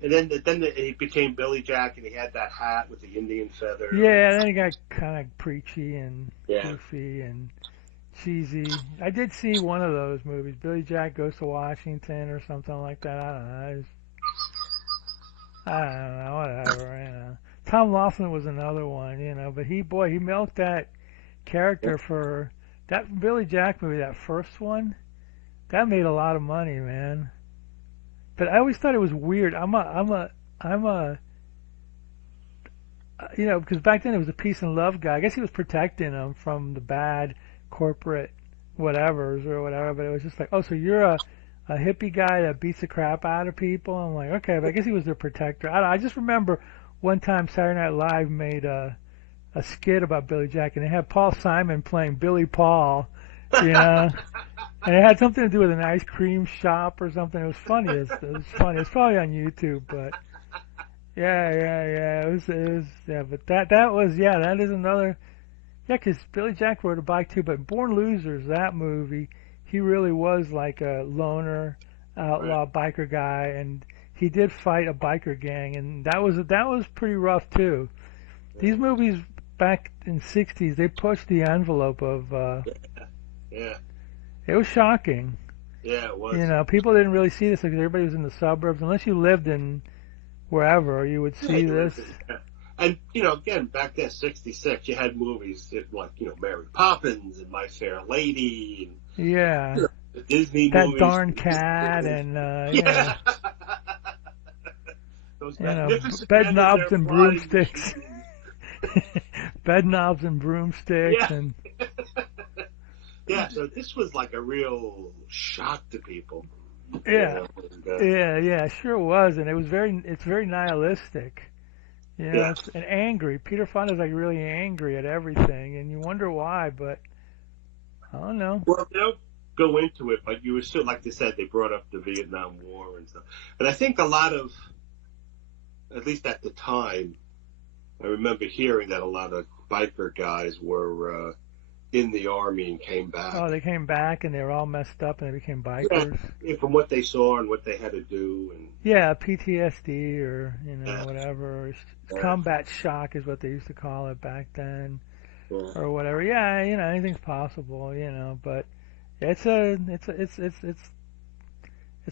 And then he became Billy Jack, and he had that hat with the Indian feather. Yeah, then he got kind of preachy and goofy and cheesy. I did see one of those movies, Billy Jack Goes to Washington or something like that. I don't know. Whatever. Tom Laughlin was another one, but he milked that character for that Billy Jack movie, that first one. That made a lot of money, man. But I always thought it was weird. Because back then it was a peace and love guy. I guess he was protecting him from the bad corporate whatevers or whatever, but it was just like, oh, so you're a hippie guy that beats the crap out of people? I'm like, okay, but I guess he was their protector. I just remember one time Saturday Night Live made a skit about Billy Jack, and they had Paul Simon playing Billy Paul, you know, and it had something to do with an ice cream shop or something. It was funny. It was funny. It's probably on YouTube, but yeah. It was yeah. But that is another. Yeah, because Billy Jack rode a bike too, but Born Losers, that movie, he really was like a loner, outlaw biker guy, and he did fight a biker gang, and that was pretty rough too. These movies back in the 60s, they pushed the envelope of. Yeah. It was shocking. Yeah, it was. You know, people didn't really see this because everybody was in the suburbs. Unless you lived in wherever, you would see this. And, you know, again, back then, 66, you had movies like, you know, Mary Poppins and My Fair Lady. And, yeah. You know, the Disney that movies. That darn cat and, yeah. Those bed knobs and broomsticks. Bed knobs and broomsticks. Yeah. And yeah, so this was like a real shock to people. Yeah. Yeah, sure was. And it's very nihilistic. You know, and angry. Peter Fonda's like really angry at everything, and you wonder why, but I don't know. Well, they don't go into it, but you were still, like they said, they brought up the Vietnam War and stuff. And I think a lot of, at least at the time, I remember hearing that a lot of biker guys were in the Army and came back. Oh, they came back and they were all messed up and they became bikers. Yeah, from what they saw and what they had to do. And yeah, PTSD or, you know, whatever. Combat shock is what they used to call it back then. Yeah. Or whatever. Yeah, you know, anything's possible, you know, but it's a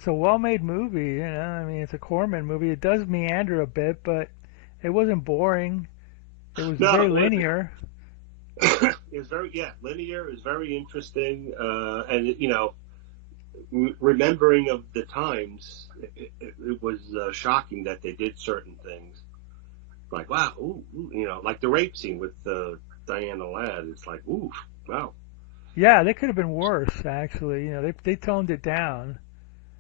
well-made movie, you know. I mean, it's a Corman movie. It does meander a bit, but it wasn't boring. It was very linear. It was very linear. It was very interesting, and you know, remembering of the times, it was shocking that they did certain things. Like wow, ooh, you know, like the rape scene with Diana Ladd. It's like ooh, wow. Yeah, they could have been worse. Actually, you know, they toned it down.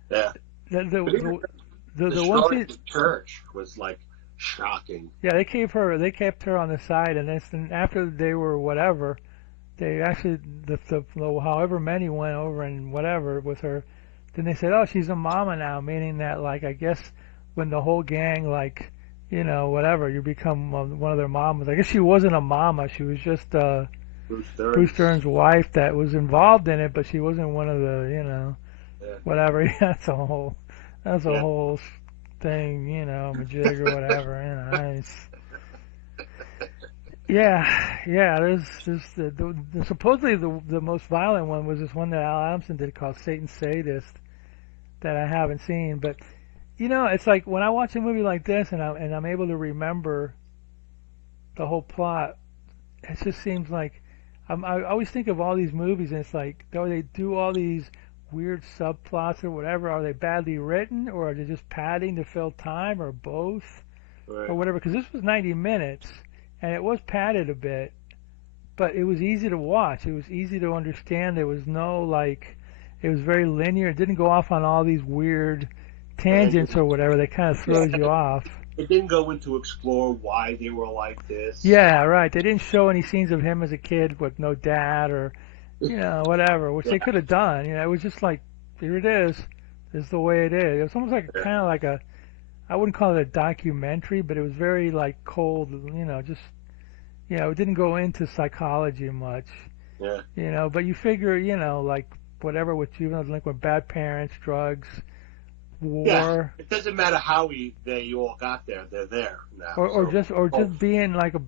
Yeah. The one thing, the church was like shocking. Yeah, they kept her on the side, and then after they were whatever, they actually the however many went over and whatever with her. Then they said, oh, she's a mama now, meaning that like I guess when the whole gang like you know whatever you become one of their mamas. I guess she wasn't a mama; she was just Bruce Dern's wife that was involved in it, but she wasn't one of the you know whatever. Yeah, that's a whole thing, you know, majig or whatever, you know. There's the supposedly the most violent one was this one that Al Adamson did called Satan's Sadist that I haven't seen, but you know, it's like when I watch a movie like this and I'm able to remember the whole plot, it just seems like I always think of all these movies and it's like they do all these weird subplots or whatever. Are they badly written or are they just padding to fill time or both or whatever? Because this was 90 minutes and it was padded a bit, but it was easy to watch. It was easy to understand. There was no it was very linear. It didn't go off on all these weird tangents or whatever that kind of throws you off. It didn't go into explore why they were like this. Yeah, right. They didn't show any scenes of him as a kid with no dad or you know, whatever, which they could have done. You know, it was just like, here it is. This is the way it is. It was almost like kind of like I wouldn't call it a documentary, but it was very like cold, you know, just, you know, it didn't go into psychology much. Yeah. You know, but you figure, you know, like whatever with juvenile delinquent, bad parents, drugs, war. Yeah. It doesn't matter how they all got there. They're there now. Or just being like a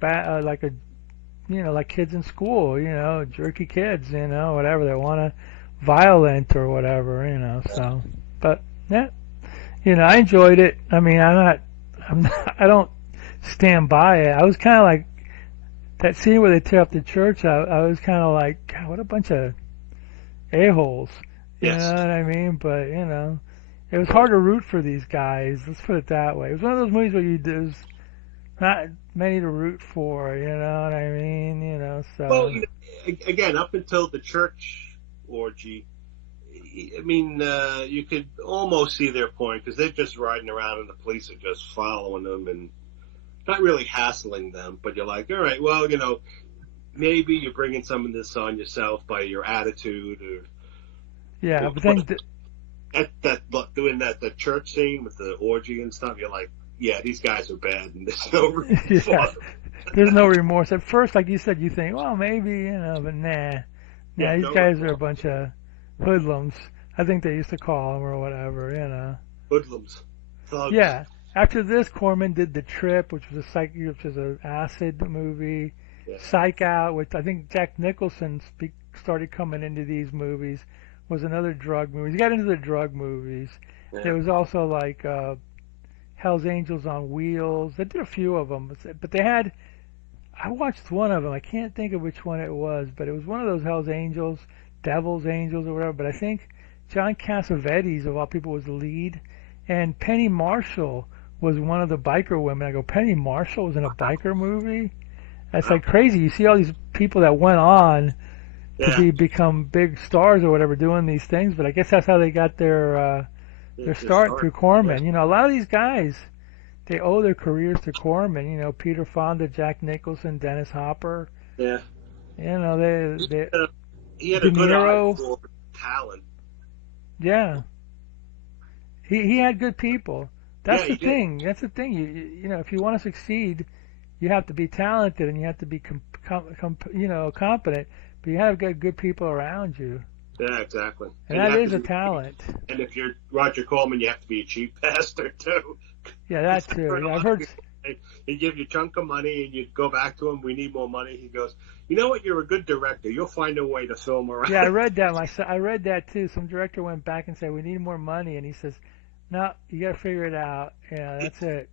you know, like kids in school, you know, jerky kids, you know, whatever, they want to violent or whatever, you know, so, but, yeah, you know, I enjoyed it. I mean, I don't stand by it. I was kind of like, that scene where they tear up the church, I was kind of like, God, what a bunch of a-holes, you know what I mean, but, you know, it was hard to root for these guys, let's put it that way. It was one of those movies where there's not many to root for, you know what I mean? You know, so. Well, you know, again, up until the church orgy. I mean, you could almost see their point because they're just riding around and the police are just following them and not really hassling them. But you're like, all right, well, maybe you're bringing some of this on yourself by your attitude or. Yeah, but then doing that church scene with the orgy and stuff, you're like, yeah, these guys are bad, and there's no remorse. There's no remorse. At first, like you said, you think, well, maybe, but nah. Yeah, these guys are a bunch of hoodlums. I think they used to call them or whatever, Hoodlums. Thugs. Yeah. After this, Corman did The Trip, which was an acid movie. Yeah. Psych Out, which I think Jack Nicholson started coming into these movies. Was another drug movie. He got into the drug movies. Yeah. There was also like Hell's Angels on Wheels. They did a few of them, but they had. I watched one of them. I can't think of which one it was, but it was one of those Hell's Angels, Devil's Angels, or whatever. But I think John Cassavetes, of all people, was the lead, and Penny Marshall was one of the biker women. I go, Penny Marshall was in a biker movie? That's like crazy. You see all these people that went on. To become big stars or whatever doing these things, but I guess that's how they got their start through Corman. A lot of these guys, they owe their careers to Corman. Peter Fonda, Jack Nicholson, Dennis Hopper. Yeah. He had a good eye for talent. Yeah. He had good people. That's the thing. That's the thing. If you want to succeed, you have to be talented and you have to be competent. But you have got good people around you. Yeah, exactly. And that is a talent. And if you're Roger Corman, you have to be a cheap bastard, too. Yeah, that too. Yeah, I've heard. He'd give you a chunk of money, and you'd go back to him, we need more money. He goes, you know what, you're a good director. You'll find a way to film around. Yeah, I read that. I read that, too. Some director went back and said, we need more money. And he says, no, you got to figure it out. Yeah, that's it.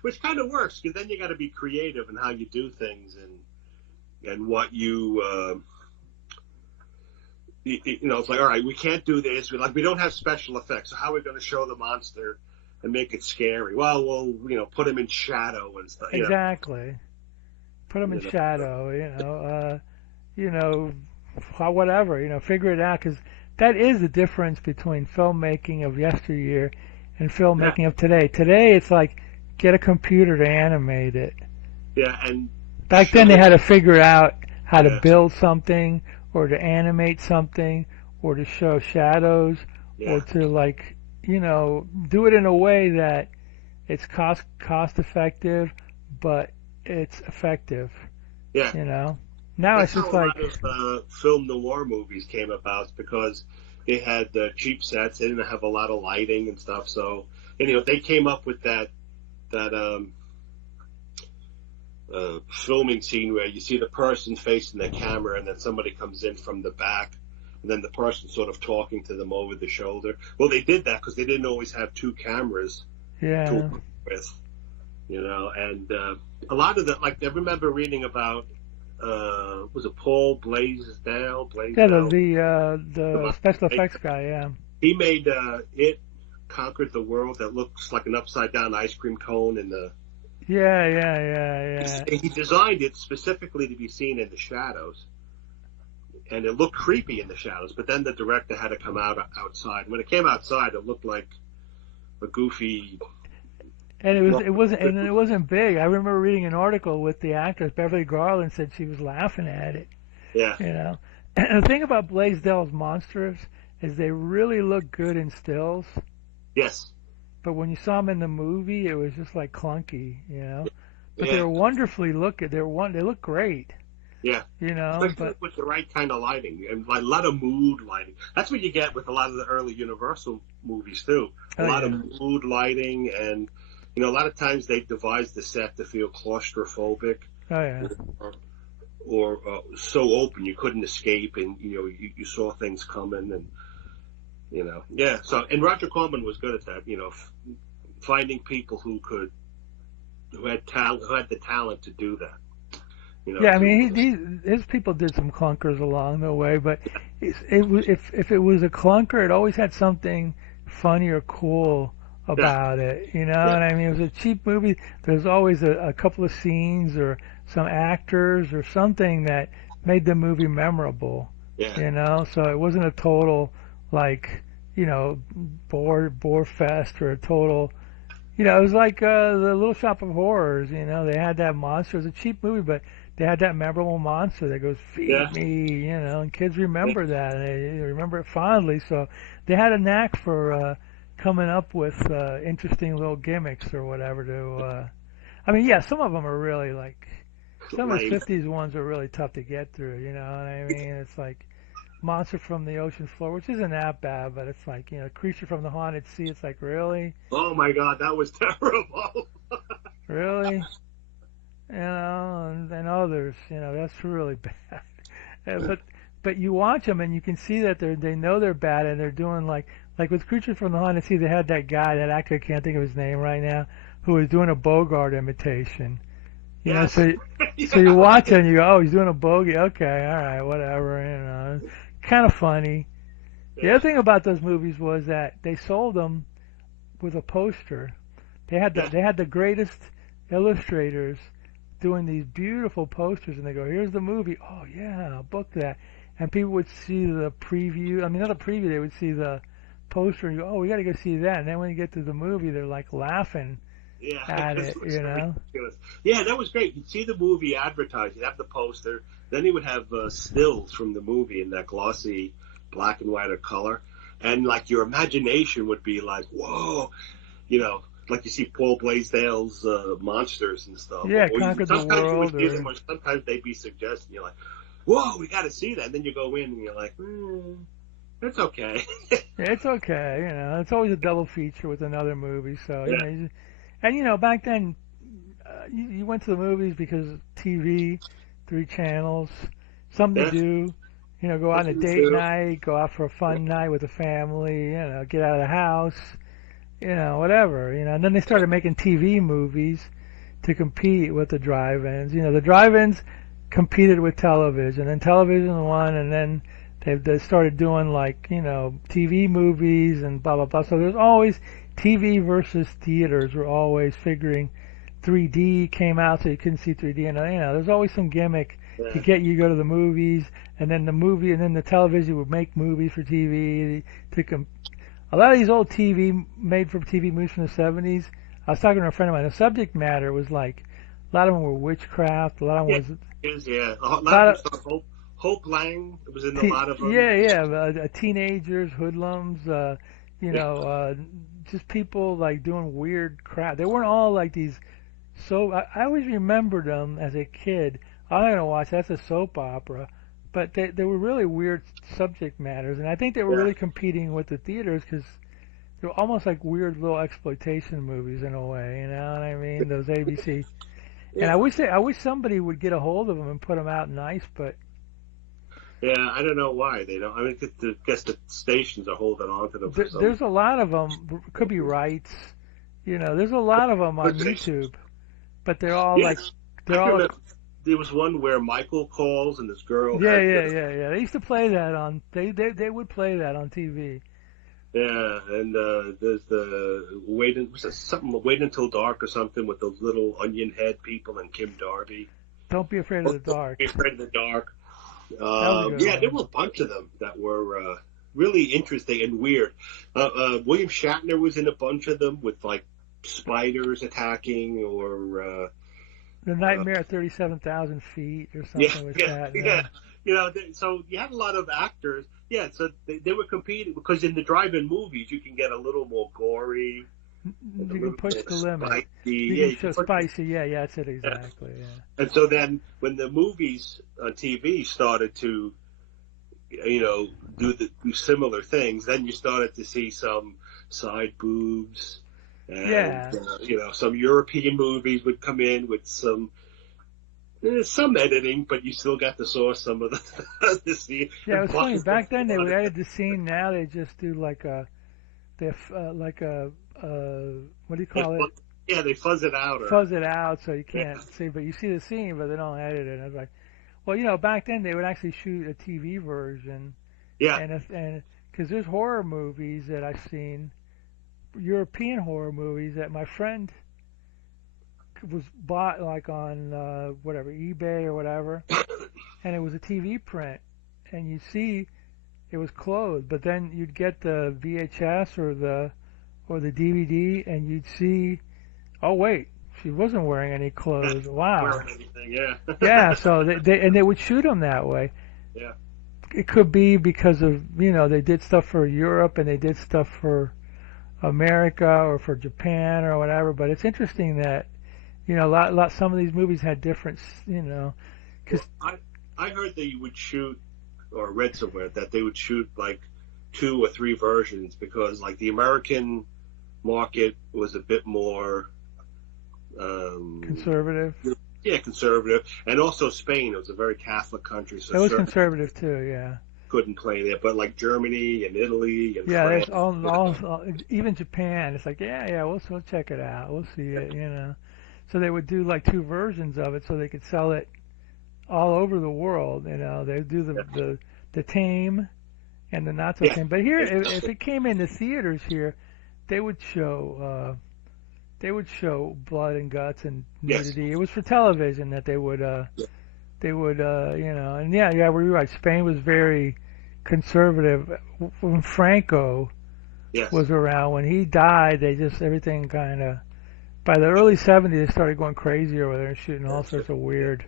Which kind of works, because then you got to be creative in how you do things and what you, it's like, all right, we can't do this. We don't have special effects. So how are we going to show the monster and make it scary? Well, we'll, put him in shadow and stuff. Exactly. Put him in shadow, whatever, figure it out. Because that is the difference between filmmaking of yesteryear and filmmaking of today. Today, it's like, get a computer to animate it. Yeah, and back then they had to figure out how to build something or to animate something or to show shadows or to do it in a way that it's cost effective but it's effective. Yeah. Now that's it's just how a lot of film noir movies came about because they had cheap sets. They didn't have a lot of lighting and stuff. So they came up with that filming scene where you see the person facing the camera and then somebody comes in from the back and then the person sort of talking to them over the shoulder. Well, they did that because they didn't always have two cameras to work with, and a lot of I remember reading about, was it Paul Blaisdell? The special effects guy, yeah. He made It Conquered the World that looks like an upside down ice cream cone in the Yeah. He designed it specifically to be seen in the shadows, and it looked creepy in the shadows. But then the director had to come outside. When it came outside, it looked like a goofy. And it wasn't big. I remember reading an article with the actress Beverly Garland said she was laughing at it. Yeah. And the thing about Blaisdell's monsters is they really look good in stills. Yes. But when you saw them in the movie, it was just like clunky, But they were wonderfully looking. They look great. Yeah. But with the right kind of lighting and a lot of mood lighting. That's what you get with a lot of the early Universal movies too. A lot of mood lighting, and a lot of times they devised the set to feel claustrophobic. Oh yeah. Or so open you couldn't escape, and you saw things coming, and So and Roger Corman was good at that. Finding people who had the talent to do that. I mean, his people did some clunkers along the way, but if it was a clunker, it always had something funny or cool about it. And I mean, it was a cheap movie. There's always a couple of scenes or some actors or something that made the movie memorable. Yeah. You know, so it wasn't a total like, you know, bore fest or a total. You know, it was like the Little Shop of Horrors. You know, they had that monster. It was a cheap movie, but they had that memorable monster that goes, "Feed me," you know, and kids remember that, and they remember it fondly. So they had a knack for coming up with interesting little gimmicks or whatever to. I mean, yeah, some of them are really like some of the '50s ones are really tough to get through. You know what I mean? It's like Monster from the Ocean Floor, which isn't that bad, but it's like, you know, Creature from the Haunted Sea. It's like, really? Oh my God, that was terrible. Really? You know, and others, you know, that's really bad. But you watch them and you can see that they know they're bad, and they're doing like with Creature from the Haunted Sea. They had that guy, that actor, I can't think of his name right now, who was doing a Bogart imitation. You know, so you watch it and you go, oh, he's doing a bogey. Okay, all right, whatever. You know, kind of funny. The other thing about those movies was that they sold them with a poster. They had the greatest illustrators doing these beautiful posters, and they go, here's the movie. Oh yeah, I'll book that. And people would see the preview. I mean, not a preview. They would see the poster and go, oh, we got to go see that. And then when you get to the movie, they're like laughing at it, you know. Ridiculous. Yeah, that was great. You'd see the movie advertised. You'd have the poster. Then he would have stills from the movie in that glossy black and white or color. And, like, your imagination would be like, whoa, you know, like you see Paul Blaisdell's monsters and stuff. Yeah, Conquer the Sometimes World. you would see them, or sometimes they'd be suggesting. You're like, whoa, we got to see that. And then you go in and you're like, it's okay. Yeah, it's okay. You know, it's always a double feature with another movie. So, you know, and, you know, back then, you went to the movies because of TV, 3 channels, something to do. You know, go out on a date night, go out for a fun night with the family, you know, get out of the house, you know, whatever, you know. And then they started making TV movies to compete with the drive-ins. You know, the drive-ins competed with television, and television won, and then they started doing, like, you know, TV movies and blah, blah, blah. So there's always TV versus theaters were always figuring. 3D came out, so you couldn't see 3D, and, you know, there's always some gimmick to get you to go to the movies, and then the television would make movies for TV. A lot of these old made for TV movies from the 70s, I was talking to a friend of mine, the subject matter was like, a lot of them were witchcraft, a lot of them was... A lot of Hope Lang was in a lot of them. Teenagers, hoodlums, you know, just people like doing weird crap. They weren't all like these. So I always remembered them as a kid. I'm not gonna watch. That's a soap opera, but they were really weird subject matters, and I think they were really competing with the theaters because they were almost like weird little exploitation movies in a way. You know what I mean? Those ABC. And I wish somebody would get a hold of them and put them out nice, but. Yeah, I don't know why they don't. I mean, I guess the stations are holding on to them. There's a lot of them. Could be rights. You know, there's a lot of them on YouTube, but they're all like There was one where Michael calls and this girl. Yeah. They used to play that on. They would play that on TV. Yeah, and there's the wait until dark or something with those little onion head people and Kim Darby. Don't be afraid of the dark. Be afraid of the dark. There were a bunch of them that were really interesting and weird. William Shatner was in a bunch of them with like spiders attacking or The Nightmare at 37,000 feet or something like that. Yeah. You know, so you had a lot of actors. Yeah, so they were competing because in the drive-in movies you can get a little more gory. You can push the limit. Spicy. Yeah, that's it exactly. Yeah. And so then when the movies on TV started to, you know, do similar things, then you started to see some side boobs. And, you know, some European movies would come in with some editing, but you still got to saw some of the scene. Yeah, it was funny. Back then they would edit the scene. Now they just do like a what do you call it? Yeah, they fuzz it out. Fuzz it out so you can't see, but you see the scene, but they don't edit it. And I was like, well, you know, back then they would actually shoot a TV version. Yeah. And because there's horror movies that I've seen, European horror movies that my friend was bought like on whatever eBay or whatever, and it was a TV print, and you see it was clothed, but then you'd get the VHS or the DVD, and you'd see, oh wait, she wasn't wearing any clothes. Wow. Wearing anything, yeah. Yeah, so they would shoot them that way. Yeah. It could be because of, they did stuff for Europe and they did stuff for America or for Japan or whatever, but it's interesting that, some of these movies had different, because I heard they would shoot, or read somewhere that they would shoot like 2 or 3 versions because like the American market was a bit more conservative. Yeah, conservative, and also Spain. It was a very Catholic country, so it was conservative too. Yeah, couldn't play there. But like Germany and Italy and yeah, France, there's all even Japan. It's like we'll check it out. We'll see it. So they would do like 2 versions of it so they could sell it all over the world. They'd do the tame and the not so tame. But here, if it came into theaters here, they would show blood and guts and nudity. Yes. It was for television that they would and we're right. Spain was very conservative when Franco was around. When he died, they just everything kind of. By the early 70s, they started going crazy over there and shooting all sorts of weird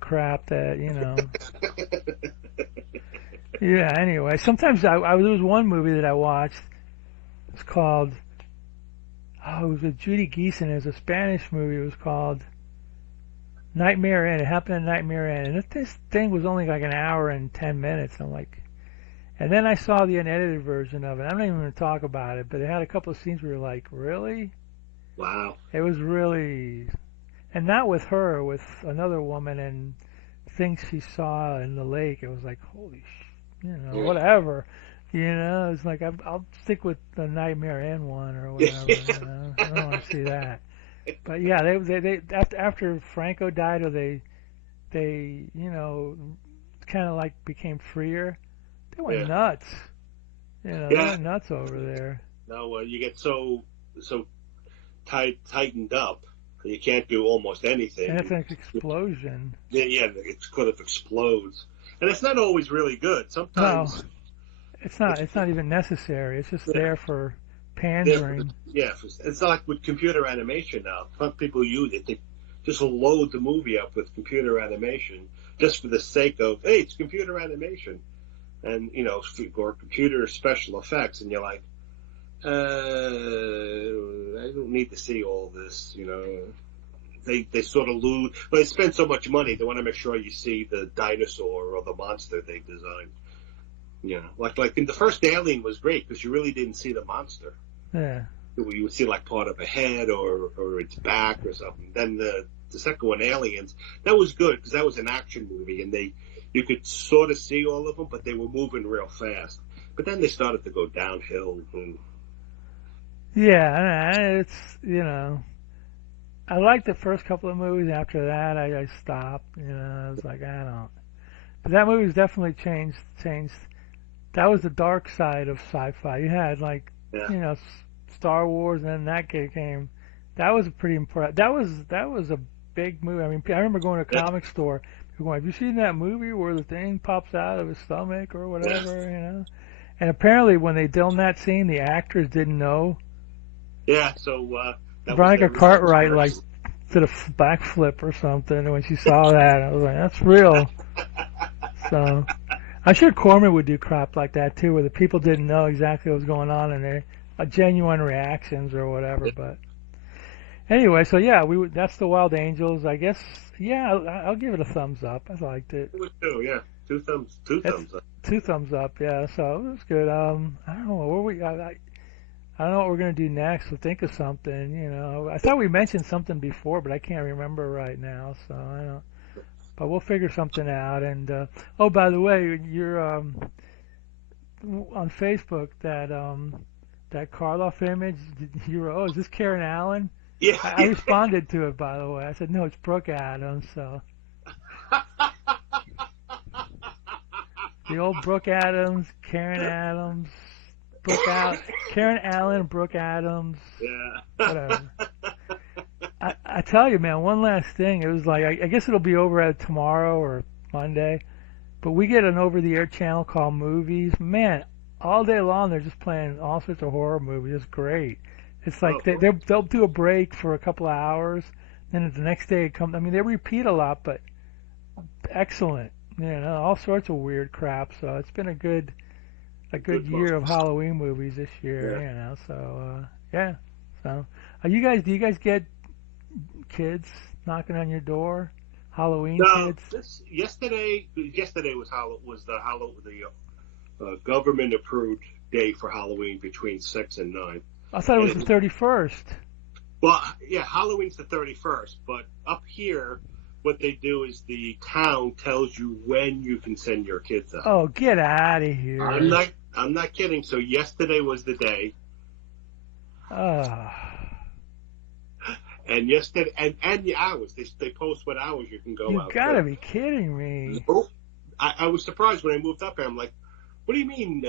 crap that Yeah. Anyway, sometimes there was one movie that I watched. It's called. It was with Judy Geeson. It was a Spanish movie. It was called Nightmare Inn. It happened in Nightmare Inn. And this thing was only like an hour and 10 minutes. I'm like, and then I saw the unedited version of it. I'm not even going to talk about it, but it had a couple of scenes where you're like, really? Wow. It was really, and not with her, with another woman and things she saw in the lake. It was like, holy whatever. It's like I'll stick with the Nightmare Inn one or whatever. I don't want to see that. But yeah, they after Franco died, or they kind of like became freer. They went nuts. They went nuts over there. No, you get so tightened up, you can't do almost anything. And it's an explosion. Yeah, it kind of explodes, and it's not always really good. Sometimes. No. It's not even necessary. It's just there for pandering. It's like with computer animation now. Some people use it. They just load the movie up with computer animation just for the sake of, hey, it's computer animation. And, or computer special effects. And you're like, I don't need to see all this, They sort of lose. But they spend so much money, they want to make sure you see the dinosaur or the monster they designed. Like in the first Alien was great because you really didn't see the monster. Yeah. You would see like part of a head or its back or something. Then the second one, Aliens, that was good because that was an action movie and you could sort of see all of them, but they were moving real fast. But then they started to go downhill. Yeah, it's I liked the first couple of movies. After that, I stopped. I was like, I don't. But that movie's definitely changed. That was the dark side of sci-fi. You had Star Wars, and then that came. That was a pretty important. That was a big movie. I mean, I remember going to a comic store. People going, "Have you seen that movie where the thing pops out of his stomach or whatever?" And apparently, when they filmed that scene, the actors didn't know. Yeah. So Veronica Cartwright did a backflip or something, and when she saw that, I was like, "That's real." So. I'm sure Corman would do crap like that too, where the people didn't know exactly what was going on and their genuine reactions or whatever. But anyway, so that's the Wild Angels. I guess I'll give it a thumbs up. I liked it. It was 2, yeah, 2 thumbs up. 2 thumbs up, yeah. So it was good. I don't know I don't know what we're gonna do next. We'll think of something. I thought we mentioned something before, but I can't remember right now. So I don't. But we'll figure something out. And by the way, you're on Facebook. That Karloff image. You wrote, is this Karen Allen? Yeah. I responded to it, by the way. I said, no, it's Brooke Adams. So the old Brooke Adams, Karen Adams, Karen Allen, Brooke Adams. Yeah. Whatever. I tell you, man, one last thing. It was like, I guess it'll be over at tomorrow or Monday. But we get an over-the-air channel called Movies. Man, all day long they're just playing all sorts of horror movies. It's great. It's like they'll do a break for a couple of hours, then the next day it comes. I mean, they repeat a lot, but excellent. You know, all sorts of weird crap. So it's been a good year of Halloween movies this year. Yeah. You know, so yeah. So do you guys get kids knocking on your door? Halloween kids? Yesterday was the government approved day for Halloween between 6 and 9. I thought it was the 31st. Well, yeah, Halloween's the 31st, but up here, what they do is the town tells you when you can send your kids out. Oh, get out of here! I'm not kidding. So yesterday was the day. And yesterday, and the hours. They post what hours you can go out. You gotta be kidding me! Oh, I was surprised when I moved up here. I'm like, what do you mean?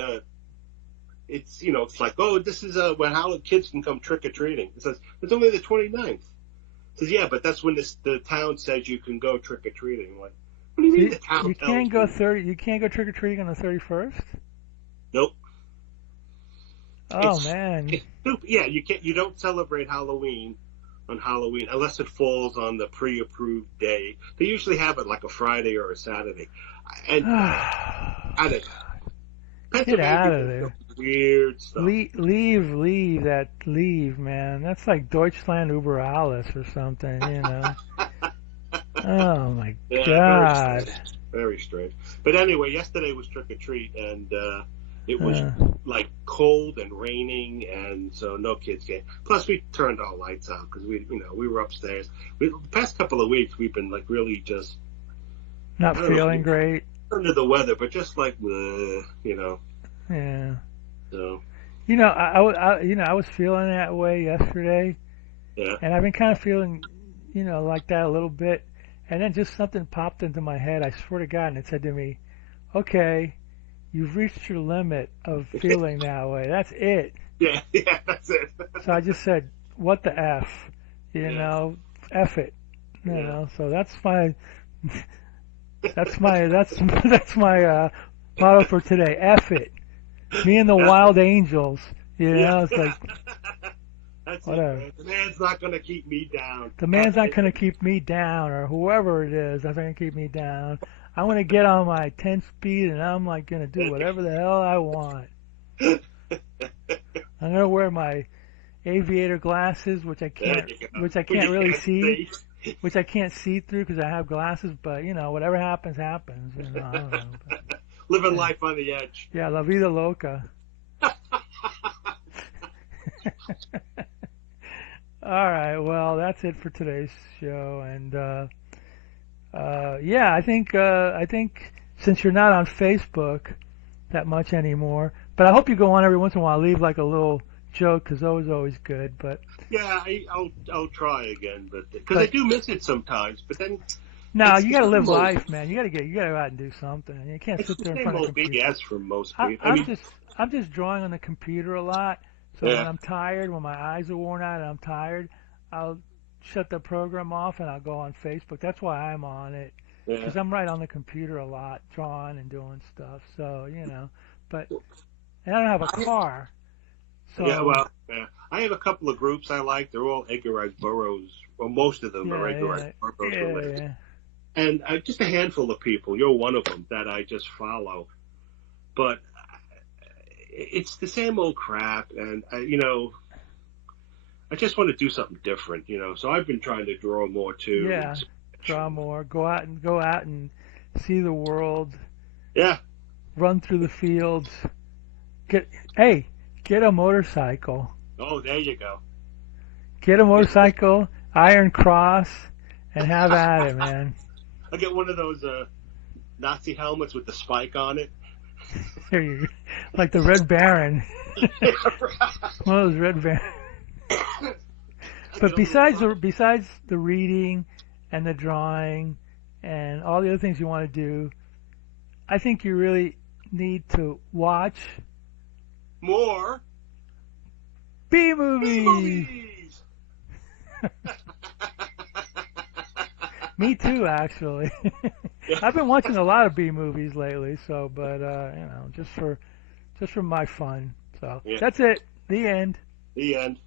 It's it's like, oh, this is when kids can come trick or treating. It says it's only the 29th. It says, yeah, but that's when the town says you can go trick or treating. Like, what do you mean the town? You can't go You can't go trick or treating on the 31st. Nope. Oh man. Yeah, you can't. You don't celebrate Halloween on Halloween unless it falls on the pre-approved day. They usually have it like a Friday or a Saturday. And get out of there. Weird stuff. Leave, man. That's like Deutschland über alles or something, you know. Oh my God. Very strange. But anyway, yesterday was trick or treat, and it was like cold and raining, and so no kids came. Plus, we turned our lights out because we were upstairs. The past couple of weeks, we've been like really just not feeling great. Under the weather, but just like Yeah. So. I was feeling that way yesterday. Yeah. And I've been kind of feeling, like that a little bit. And then just something popped into my head. I swear to God, and it said to me, "Okay, you've reached your limit of feeling that way. That's it." Yeah, that's it. So I just said, "What the f?" F it. You know. So that's my motto for today. F it. Me and the Wild Angels, it's like, that's whatever. It, the man's not going to keep me down. The man's not going to keep me down, or whoever it is, that's going to keep me down. I'm going to get on my 10 speed, and I'm like going to do whatever the hell I want. I'm going to wear my aviator glasses, which I can't really see, which I can't see through because I have glasses. But whatever happens, happens. I don't know. Living life on the edge. Yeah, la vida loca. All right, well, that's it for today's show, and I think since you're not on Facebook that much anymore, but I hope you go on every once in a while, leave like a little joke because those are always good. But yeah, I'll try again, but because I do miss it sometimes, but then. No, you got to live life, man. You got to go out and do something. You can't sit there in front of the computer. BS for most people. I'm just drawing on the computer a lot. So when I'm tired, when my eyes are worn out and I'm tired, I'll shut the program off and I'll go on Facebook. That's why I'm on it, because I'm right on the computer a lot, drawing and doing stuff. So and I don't have a car. So I have a couple of groups I like. They're all Edgar Rice Burroughs. Well, most of them are Edgar Rice Burroughs related. And just a handful of people, you're one of them, that I just follow. But it's the same old crap, and, I just want to do something different, So I've been trying to draw more, too. Yeah, draw more. Go out and see the world. Yeah. Run through the fields. Get a motorcycle. Oh, there you go. Get a motorcycle, Iron Cross, and have at it, man. I'll get one of those Nazi helmets with the spike on it. Like the Red Baron. One of those Red Baron. But besides the reading and the drawing and all the other things you want to do, I think you really need to watch more B-movies. Me too, actually. I've been watching a lot of B movies lately, so but you know, just for my fun. So Yeah. that's it. The end. The end.